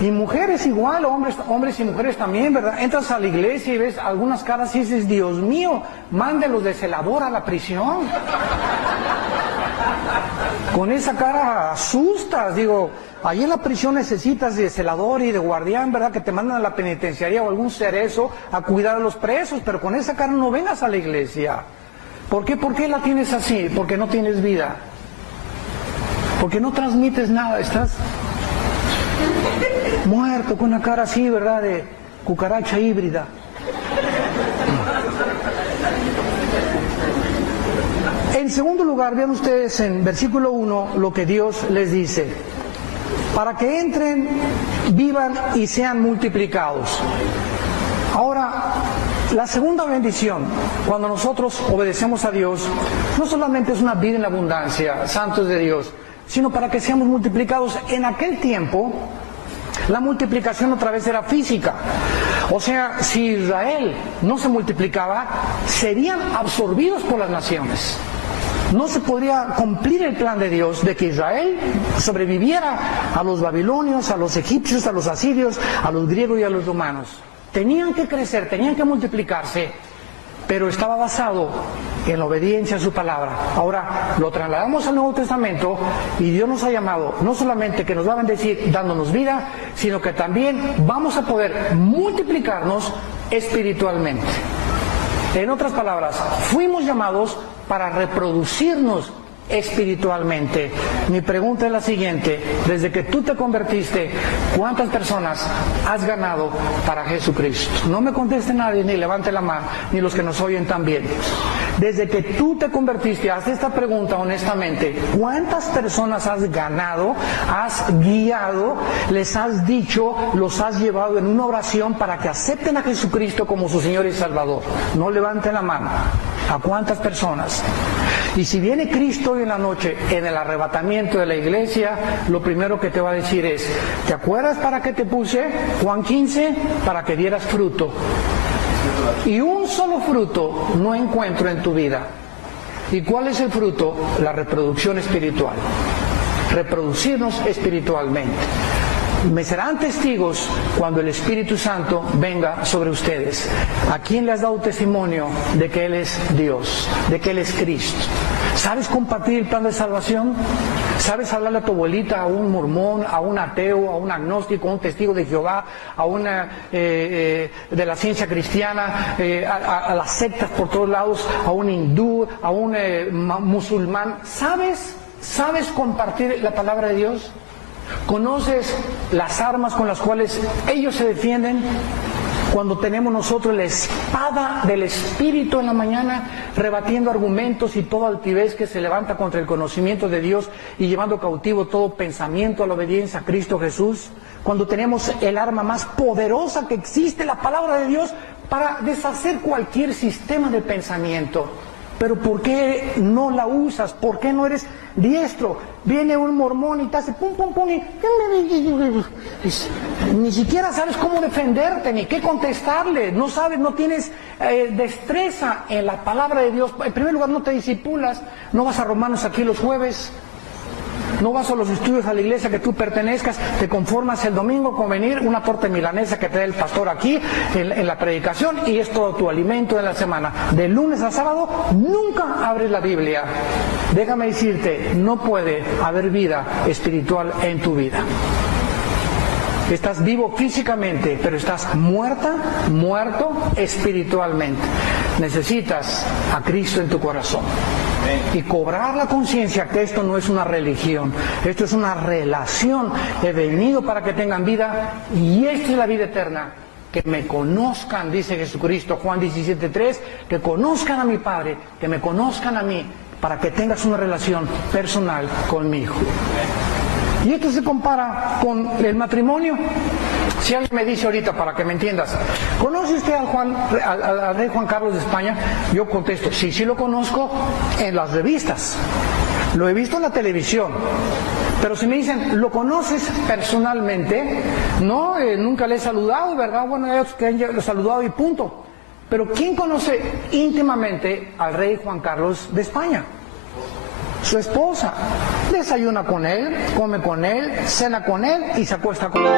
Y mujeres igual, hombres y mujeres también, ¿verdad? Entras a la iglesia y ves algunas caras y dices, Dios mío, mándelos de celador a la prisión. Con esa cara asustas, digo, ahí en la prisión necesitas de celador y de guardián, ¿verdad? Que te mandan a la penitenciaría o algún cerezo a cuidar a los presos, pero con esa cara no vengas a la iglesia. ¿Por qué? ¿Por qué la tienes así? Porque no tienes vida. Porque no transmites nada, estás muerto con una cara así, ¿verdad? De cucaracha híbrida. En segundo lugar, vean ustedes en versículo 1 lo que Dios les dice. Para que entren, vivan y sean multiplicados. Ahora, la segunda bendición, cuando nosotros obedecemos a Dios, no solamente es una vida en la abundancia, santos de Dios, sino para que seamos multiplicados. En aquel tiempo, la multiplicación otra vez era física. O sea, si Israel no se multiplicaba, serían absorbidos por las naciones. No se podría cumplir el plan de Dios de que Israel sobreviviera a los babilonios, a los egipcios, a los asirios, a los griegos y a los romanos. Tenían que crecer, tenían que multiplicarse, pero estaba basado en la obediencia a su palabra. Ahora lo trasladamos al Nuevo Testamento y Dios nos ha llamado no solamente que nos va a bendecir dándonos vida, sino que también vamos a poder multiplicarnos espiritualmente. En otras palabras, fuimos llamados para reproducirnos espiritualmente. Mi pregunta es la siguiente: desde que tú te convertiste, ¿cuántas personas has ganado para Jesucristo? No me conteste nadie, ni levante la mano, ni los que nos oyen también. Desde que tú te convertiste, haz esta pregunta honestamente: ¿cuántas personas has ganado, has guiado, les has dicho, los has llevado en una oración para que acepten a Jesucristo como su Señor y Salvador? No levanten la mano. ¿A cuántas personas? Y si viene Cristo hoy en la noche en el arrebatamiento de la iglesia, lo primero que te va a decir es: ¿te acuerdas para qué te puse? Juan 15, para que dieras fruto. Y un solo fruto no encuentro en tu vida. ¿Y cuál es el fruto? La reproducción espiritual. Reproducirnos espiritualmente. Me serán testigos cuando el Espíritu Santo venga sobre ustedes. ¿A quién le has dado testimonio de que Él es Dios, de que Él es Cristo? ¿Sabes compartir el plan de salvación? ¿Sabes hablarle a tu abuelita, a un mormón, a un ateo, a un agnóstico, a un testigo de Jehová, a una de la ciencia cristiana, a las sectas por todos lados, a un hindú, a un musulmán? ¿Sabes compartir la palabra de Dios? ¿Conoces las armas con las cuales ellos se defienden? Cuando tenemos nosotros la espada del Espíritu en la mañana, rebatiendo argumentos y toda altivez que se levanta contra el conocimiento de Dios y llevando cautivo todo pensamiento a la obediencia a Cristo Jesús. Cuando tenemos el arma más poderosa que existe, la palabra de Dios, para deshacer cualquier sistema de pensamiento. Pero ¿por qué no la usas? ¿Por qué no eres diestro? Viene un mormón y te hace pum, pum, pum, y ni siquiera sabes cómo defenderte, ni qué contestarle. No sabes, no tienes destreza en la palabra de Dios. En primer lugar, no te discipulas, no vas a Romanos aquí los jueves. No vas a los estudios a la iglesia que tú pertenezcas, te conformas el domingo con venir una torta milanesa que te da el pastor aquí en la predicación y es todo tu alimento de la semana. De lunes a sábado nunca abres la Biblia. Déjame decirte, no puede haber vida espiritual en tu vida. Estás vivo físicamente, pero estás muerto espiritualmente. Necesitas a Cristo en tu corazón. Y cobrar la conciencia que esto no es una religión, esto es una relación. He venido para que tengan vida y esta es la vida eterna. Que me conozcan, dice Jesucristo, Juan 17:3, que conozcan a mi Padre, que me conozcan a mí, para que tengas una relación personal conmigo. Y esto se compara con el matrimonio. Si alguien me dice ahorita, para que me entiendas, ¿conoce usted al rey Juan Carlos de España? Yo contesto, sí lo conozco en las revistas, lo he visto en la televisión. Pero si me dicen, ¿lo conoces personalmente? No, nunca le he saludado, ¿verdad? Bueno, ellos que han saludado y punto. Pero ¿quién conoce íntimamente al rey Juan Carlos de España? Su esposa. Desayuna con él, come con él, cena con él y se acuesta con él.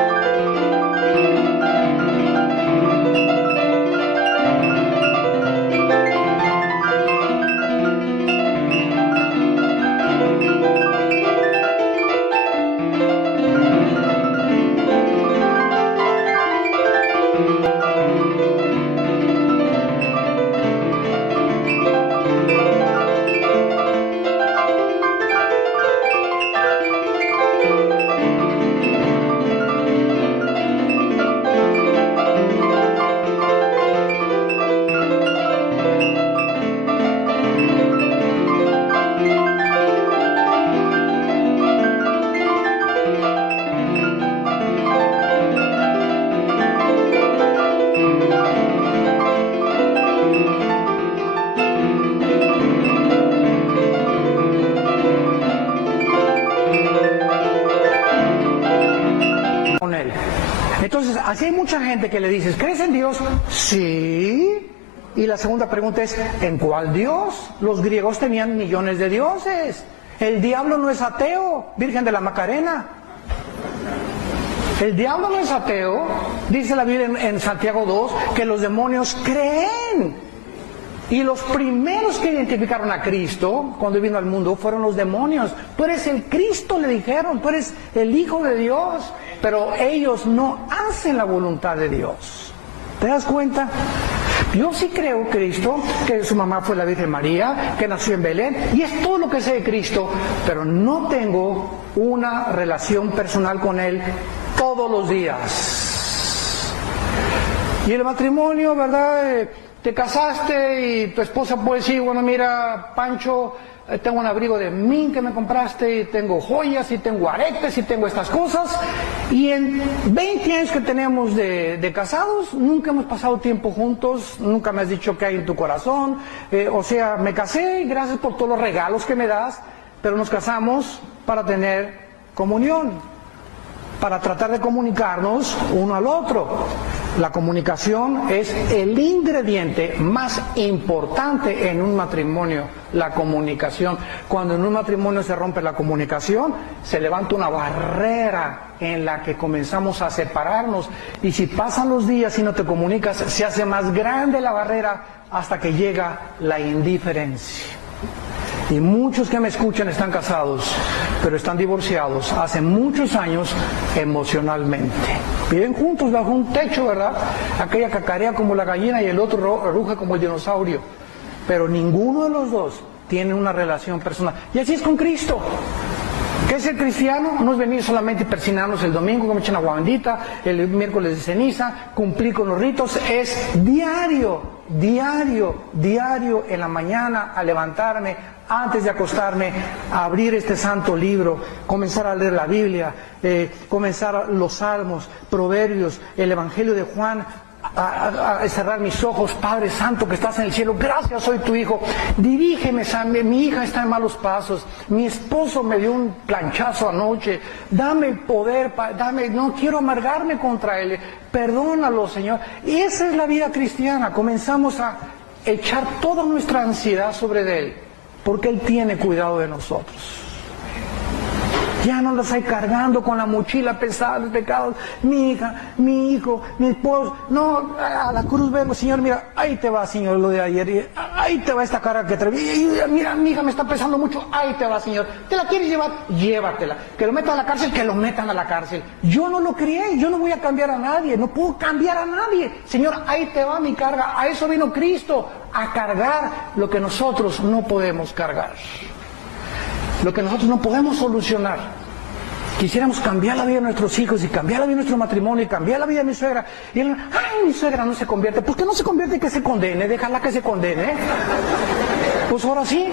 Entonces, así hay mucha gente que le dices, ¿crees en Dios? Sí. Y la segunda pregunta es, ¿en cuál Dios? Los griegos tenían millones de dioses. El diablo no es ateo, Virgen de la Macarena. El diablo no es ateo. Dice la Biblia en Santiago 2 que los demonios creen. Y los primeros que identificaron a Cristo cuando vino al mundo fueron los demonios. Tú eres el Cristo, le dijeron, tú eres el Hijo de Dios. Pero ellos no hacen la voluntad de Dios. ¿Te das cuenta? Yo sí creo Cristo, que su mamá fue la Virgen María, que nació en Belén, y es todo lo que sé de Cristo, pero no tengo una relación personal con Él todos los días. Y el matrimonio, ¿verdad? Te casaste y tu esposa puede decir, bueno, mira, Pancho, tengo un abrigo de mink que me compraste, y tengo joyas, y tengo aretes, y tengo estas cosas, y en 20 años que tenemos de casados, nunca hemos pasado tiempo juntos, nunca me has dicho qué hay en tu corazón, o sea, me casé y gracias por todos los regalos que me das, pero nos casamos para tener comunión, para tratar de comunicarnos uno al otro. La comunicación es el ingrediente más importante en un matrimonio, la comunicación. Cuando en un matrimonio se rompe la comunicación, se levanta una barrera en la que comenzamos a separarnos. Y si pasan los días y no te comunicas, se hace más grande la barrera hasta que llega la indiferencia. Y muchos que me escuchan están casados, pero están divorciados hace muchos años emocionalmente. Viven juntos bajo un techo, ¿verdad? Aquella cacarea como la gallina y el otro ruge como el dinosaurio. Pero ninguno de los dos tiene una relación personal. Y así es con Cristo. ¿Qué es el cristiano? No es venir solamente y persinarnos el domingo, que me echen agua bendita, el miércoles de ceniza, cumplir con los ritos. Es diario en la mañana, a levantarme, antes de acostarme, a abrir este santo libro, comenzar a leer la Biblia, comenzar los Salmos, Proverbios, el Evangelio de Juan, a cerrar mis ojos. Padre Santo que estás en el cielo, gracias, soy tu hijo, dirígeme, mi hija está en malos pasos, mi esposo me dio un planchazo anoche, dame poder, no quiero amargarme contra él, perdónalo, Señor. Y esa es la vida cristiana. Comenzamos a echar toda nuestra ansiedad sobre él, porque Él tiene cuidado de nosotros. Ya no los hay cargando con la mochila pesada de pecados. Mi hija, mi hijo, mi esposo. No, a la cruz vengo, Señor, mira, ahí te va, Señor, lo de ayer. Ahí te va esta carga que trae. Mira, mi hija me está pesando mucho. Ahí te va, Señor. ¿Te la quieres llevar? Llévatela. Que lo metan a la cárcel, que lo metan a la cárcel. Yo no lo crié, yo no voy a cambiar a nadie. No puedo cambiar a nadie. Señor, ahí te va mi carga. A eso vino Cristo, a cargar lo que nosotros no podemos cargar. Lo que nosotros no podemos solucionar. Quisiéramos cambiar la vida de nuestros hijos y cambiar la vida de nuestro matrimonio y cambiar la vida de mi suegra. Y él, ay, mi suegra no se convierte. ¿Por qué no se convierte y que se condene? Déjala que se condene. Pues ahora sí.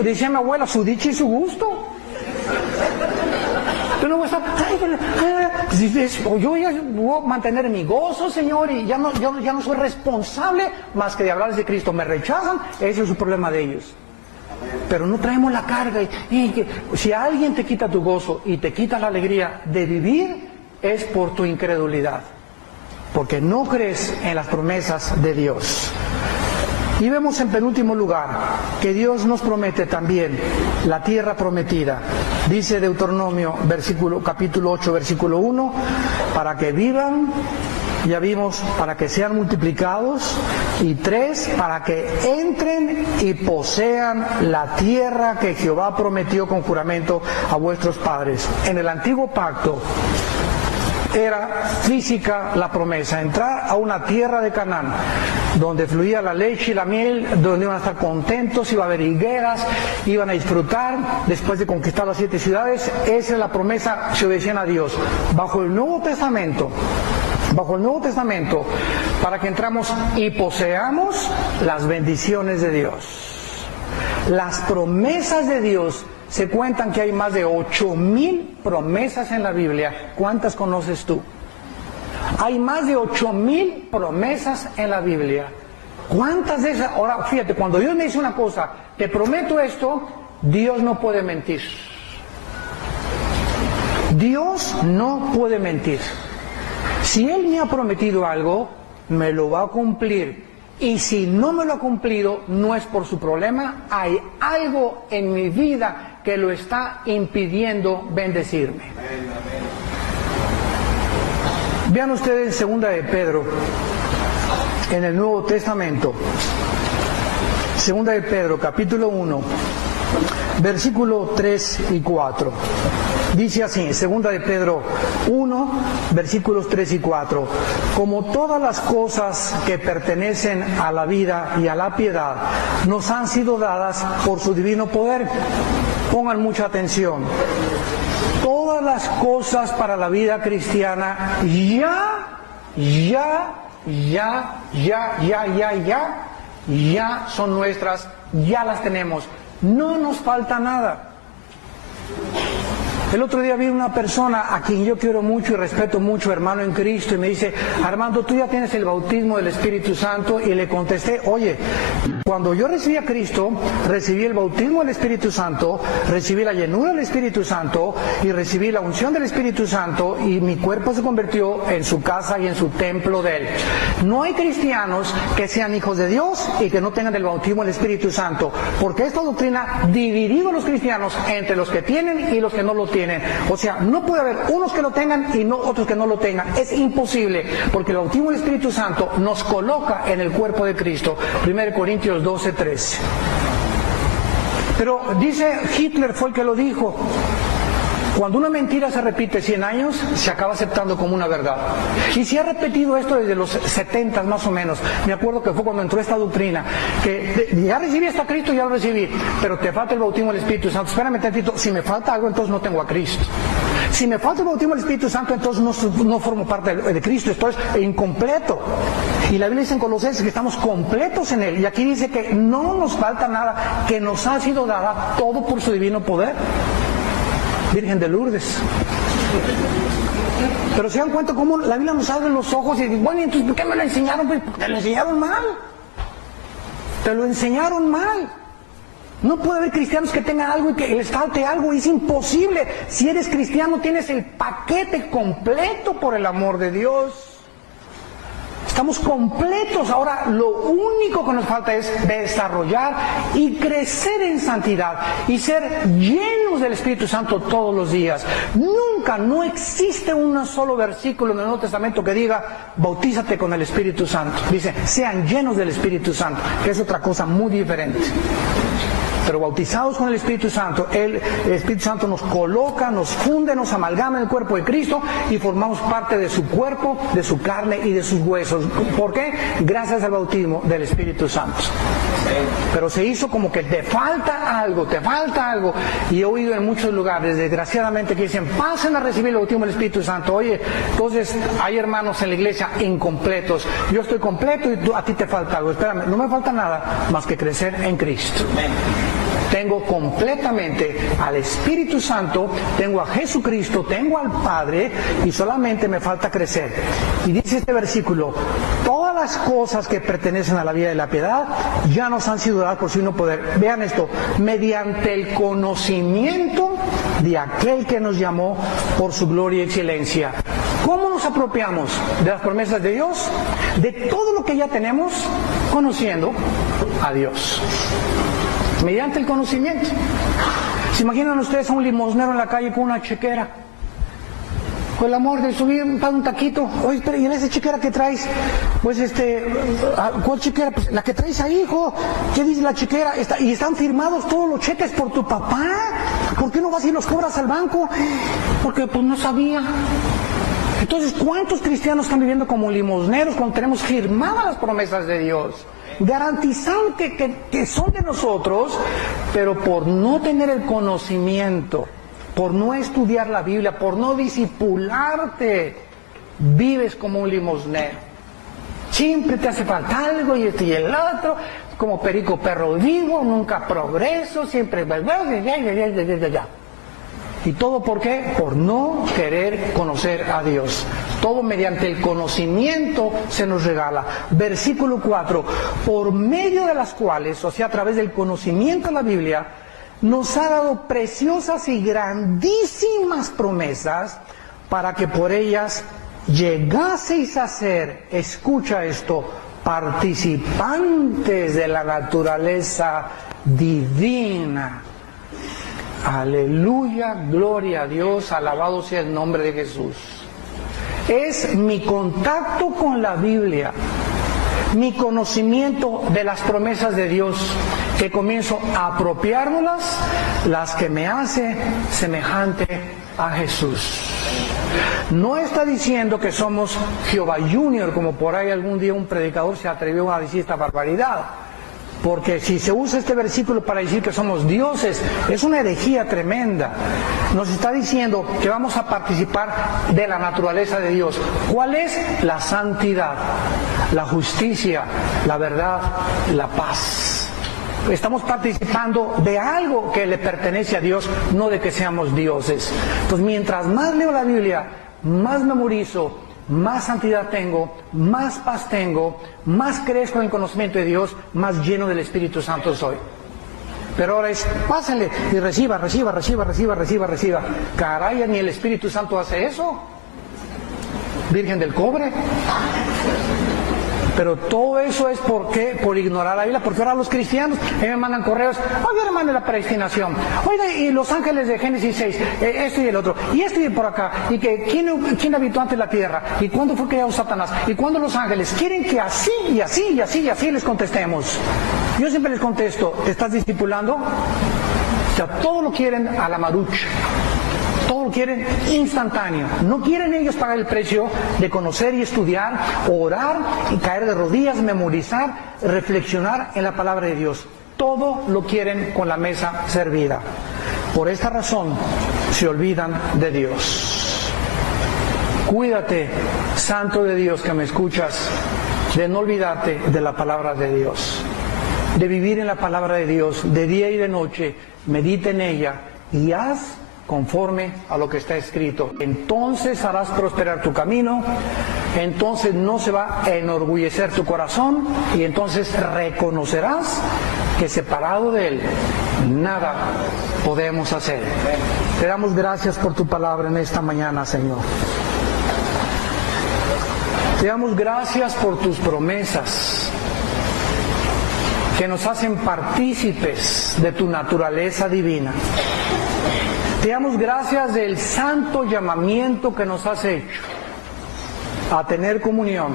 Decía mi abuela, su dicha y su gusto. Yo no voy a estar, yo voy a mantener mi gozo, Señor, y yo no soy responsable más que de hablarles de Cristo. Me rechazan, ese es su problema de ellos. Pero no traemos la carga. Si alguien te quita tu gozo y te quita la alegría de vivir, es por tu incredulidad, porque no crees en las promesas de Dios. Y vemos en penúltimo lugar que Dios nos promete también la tierra prometida. Dice Deuteronomio capítulo 8, versículo 1, para que vivan, ya vimos, para que sean multiplicados, y 3, para que entren y posean la tierra que Jehová prometió con juramento a vuestros padres. En el antiguo pacto era física la promesa, entrar a una tierra de Canaán, donde fluía la leche y la miel, donde iban a estar contentos, iba a haber higueras, iban a disfrutar después de conquistar las 7 ciudades. Esa es la promesa, se obedecían a Dios. Bajo el Nuevo Testamento, para que entramos y poseamos las bendiciones de Dios. Las promesas de Dios, se cuentan que hay más de 8,000 promesas en la Biblia. ¿Cuántas conoces tú? Hay más de 8,000 promesas en la Biblia. ¿Cuántas de esas? Ahora, fíjate, cuando Dios me dice una cosa, te prometo esto, Dios no puede mentir. Dios no puede mentir. Si Él me ha prometido algo, me lo va a cumplir. Y si no me lo ha cumplido, no es por su problema, hay algo en mi vida que lo está impidiendo bendecirme. Vean ustedes en Segunda de Pedro, en el Nuevo Testamento. Segunda de Pedro, capítulo 1, versículo 3 y 4. Dice así, segunda de Pedro 1, versículos 3 y 4. Como todas las cosas que pertenecen a la vida y a la piedad nos han sido dadas por su divino poder. Pongan mucha atención. Todas las cosas para la vida cristiana ya son nuestras, ya las tenemos. No nos falta nada. El otro día vi una persona a quien yo quiero mucho y respeto mucho, hermano en Cristo, y me dice: Armando, tú ya tienes el bautismo del Espíritu Santo. Y le contesté: oye, cuando yo recibí a Cristo, recibí el bautismo del Espíritu Santo, recibí la llenura del Espíritu Santo y recibí la unción del Espíritu Santo, y mi cuerpo se convirtió en su casa y en su templo de Él. No hay cristianos que sean hijos de Dios y que no tengan el bautismo del Espíritu Santo, porque esta doctrina dividió a los cristianos entre los que tienen y los que no lo tienen. O sea, no puede haber unos que lo tengan y no otros que no lo tengan. Es imposible, porque el bautismo del Espíritu Santo nos coloca en el cuerpo de Cristo. 1 Corintios 12:13. Pero dice, Hitler fue el que lo dijo: cuando una mentira se repite 100 años, se acaba aceptando como una verdad. Y se ha repetido esto desde los 70 más o menos. Me acuerdo que fue cuando entró esta doctrina, que ya recibí a Cristo, ya lo recibí, pero te falta el bautismo del Espíritu Santo. Espérame tantito, si me falta algo, entonces no tengo a Cristo. Si me falta el bautismo del Espíritu Santo, entonces no formo parte de Cristo, estoy incompleto. Y la Biblia dice en Colosenses que estamos completos en Él. Y aquí dice que no nos falta nada, que nos ha sido dada todo por su divino poder. Virgen de Lourdes. Pero se dan cuenta cómo la Biblia nos abre los ojos y dice: bueno, entonces ¿por qué me lo enseñaron? Pues te lo enseñaron mal. Te lo enseñaron mal. No puede haber cristianos que tengan algo y que les falte algo. Es imposible. Si eres cristiano tienes el paquete completo, por el amor de Dios. Estamos completos. Ahora lo único que nos falta es desarrollar y crecer en santidad y ser llenos del Espíritu Santo todos los días. Nunca, no existe un solo versículo en el Nuevo Testamento que diga: bautízate con el Espíritu Santo. Dice: sean llenos del Espíritu Santo, que es otra cosa muy diferente. Pero bautizados con el Espíritu Santo, el Espíritu Santo nos coloca, nos funde, nos amalgama en el cuerpo de Cristo y formamos parte de su cuerpo, de su carne y de sus huesos. ¿Por qué? Gracias al bautismo del Espíritu Santo. Pero se hizo como que te falta algo, te falta algo. Y he oído en muchos lugares, desgraciadamente, que dicen: pasen a recibir el bautismo del Espíritu Santo. Oye, entonces hay hermanos en la iglesia incompletos. Yo estoy completo y a ti te falta algo. Espérame, no me falta nada más que crecer en Cristo. Tengo completamente al Espíritu Santo, tengo a Jesucristo, tengo al Padre, y solamente me falta crecer. Y dice este versículo: todas las cosas que pertenecen a la vida de la piedad ya nos han sido dadas por su divino poder. Vean esto: mediante el conocimiento de aquel que nos llamó por su gloria y excelencia. ¿Cómo nos apropiamos de las promesas de Dios? De todo lo que ya tenemos, conociendo a Dios. Mediante el conocimiento. ¿Se imaginan ustedes a un limosnero en la calle con una chequera? Con el amor de subir un taquito. Oye, espera, ¿y en esa chequera que traes? Pues ¿cuál chequera? Pues la que traes ahí, hijo. ¿Qué dice la chequera? Y están firmados todos los cheques por tu papá. ¿Por qué no vas y los cobras al banco? Porque pues no sabía. Entonces, ¿cuántos cristianos están viviendo como limosneros cuando tenemos firmadas las promesas de Dios? Garantizando que son de nosotros, pero por no tener el conocimiento, por no estudiar la Biblia, por no discipularte, vives como un limosnero. Siempre te hace falta algo y esto y el otro, como perico perro vivo, nunca progreso, siempre ya. ¿Y todo por qué? Por no querer conocer a Dios. Todo mediante el conocimiento se nos regala. Versículo 4. Por medio de las cuales, o sea, a través del conocimiento de la Biblia, nos ha dado preciosas y grandísimas promesas para que por ellas llegaseis a ser, escucha esto, participantes de la naturaleza divina. Aleluya, gloria a Dios, alabado sea el nombre de Jesús. Es mi contacto con la Biblia, mi conocimiento de las promesas de Dios, que comienzo a apropiárnoslas, las que me hace semejante a Jesús. No está diciendo que somos Jehová Junior, como por ahí algún día un predicador se atrevió a decir esta barbaridad. Porque si se usa este versículo para decir que somos dioses, es una herejía tremenda. Nos está diciendo que vamos a participar de la naturaleza de Dios. ¿Cuál es? La santidad, la justicia, la verdad, la paz. Estamos participando de algo que le pertenece a Dios, no de que seamos dioses. Entonces, mientras más leo la Biblia, más memorizo, más santidad tengo, más paz tengo, más crezco en el conocimiento de Dios, más lleno del Espíritu Santo soy. Pero ahora es, pásenle y reciba. Caray, ni el Espíritu Santo hace eso. Virgen del cobre. Pero todo eso es por ignorar la Biblia, porque ahora los cristianos me mandan correos, oye hermano, la predestinación, oiga, y los ángeles de Génesis 6, esto y el otro, y esto y por acá, y que ¿quién habitó antes la tierra? ¿Y cuándo fue creado Satanás? ¿Y cuándo los ángeles? Quieren que así les contestemos. Yo siempre les contesto, ¿te estás discipulando? O sea, todo lo quieren a la marucha. Todo lo quieren instantáneo. No quieren ellos pagar el precio de conocer y estudiar, orar y caer de rodillas, memorizar, reflexionar en la palabra de Dios. Todo lo quieren con la mesa servida. Por esta razón se olvidan de Dios. Cuídate, santo de Dios que me escuchas, de no olvidarte de la palabra de Dios, de vivir en la palabra de Dios de día y de noche. Medita en ella y haz conforme a lo que está escrito. Entonces harás prosperar tu camino, entonces no se va a enorgullecer tu corazón y entonces reconocerás que separado de Él nada podemos hacer. Te damos gracias por tu palabra en esta mañana, Señor. Te damos gracias por tus promesas que nos hacen partícipes de tu naturaleza divina. Te damos gracias del santo llamamiento que nos has hecho a tener comunión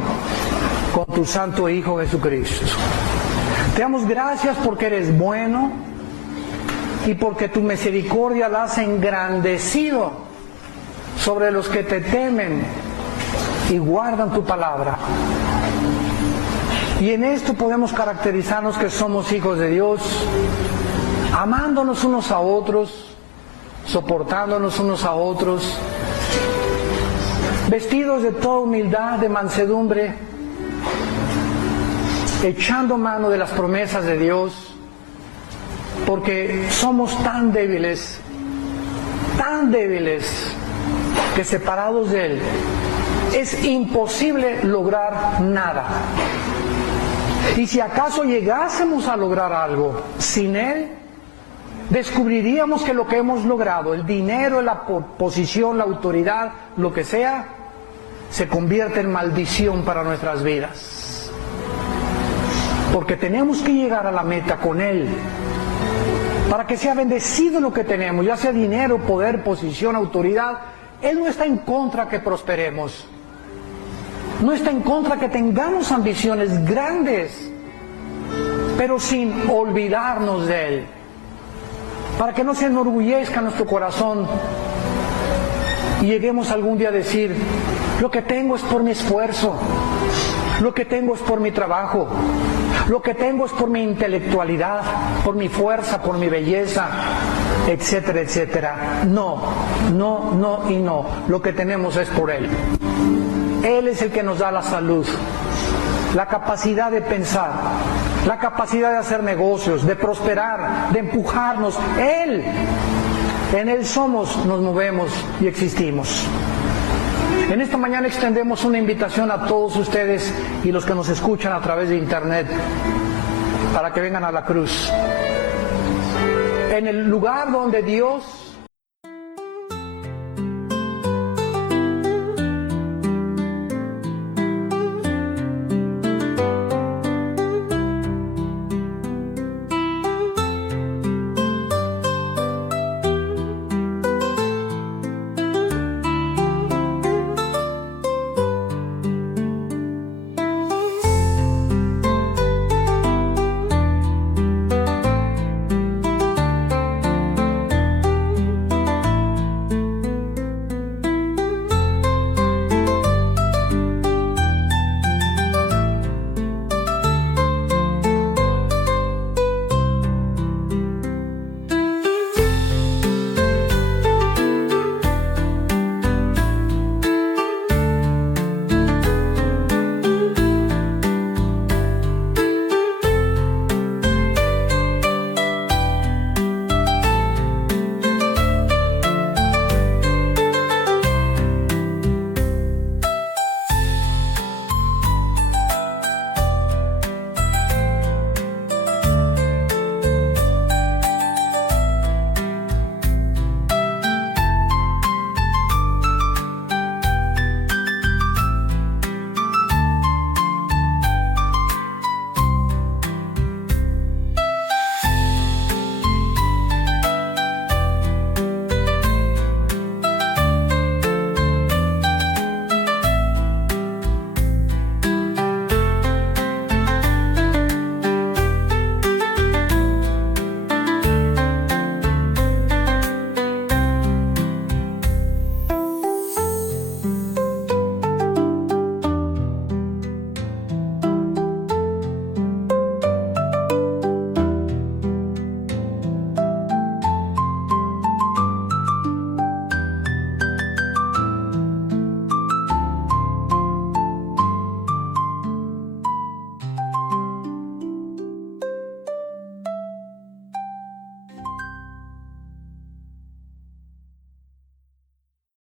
con tu santo Hijo Jesucristo. Te damos gracias porque eres bueno y porque tu misericordia la has engrandecido sobre los que te temen y guardan tu palabra. Y en esto podemos caracterizarnos que somos hijos de Dios, amándonos unos a otros, soportándonos unos a otros, vestidos de toda humildad, de mansedumbre, echando mano de las promesas de Dios, porque somos tan débiles, que separados de Él es imposible lograr nada. Y si acaso llegásemos a lograr algo sin Él, descubriríamos que lo que hemos logrado, el dinero, la posición, la autoridad, lo que sea, se convierte en maldición para nuestras vidas. Porque tenemos que llegar a la meta con Él, para que sea bendecido lo que tenemos, ya sea dinero, poder, posición, autoridad. Él no está en contra que prosperemos, no está en contra que tengamos ambiciones grandes, pero sin olvidarnos de Él, para que no se enorgullezca nuestro corazón y lleguemos algún día a decir, lo que tengo es por mi esfuerzo, lo que tengo es por mi trabajo, lo que tengo es por mi intelectualidad, por mi fuerza, por mi belleza, etcétera, etcétera. No, lo que tenemos es por Él. Él es el que nos da la salud, la capacidad de pensar, la capacidad de hacer negocios, de prosperar, de empujarnos. Él, en Él somos, nos movemos y existimos. En esta mañana extendemos una invitación a todos ustedes y los que nos escuchan a través de internet para que vengan a la cruz. En el lugar donde Dios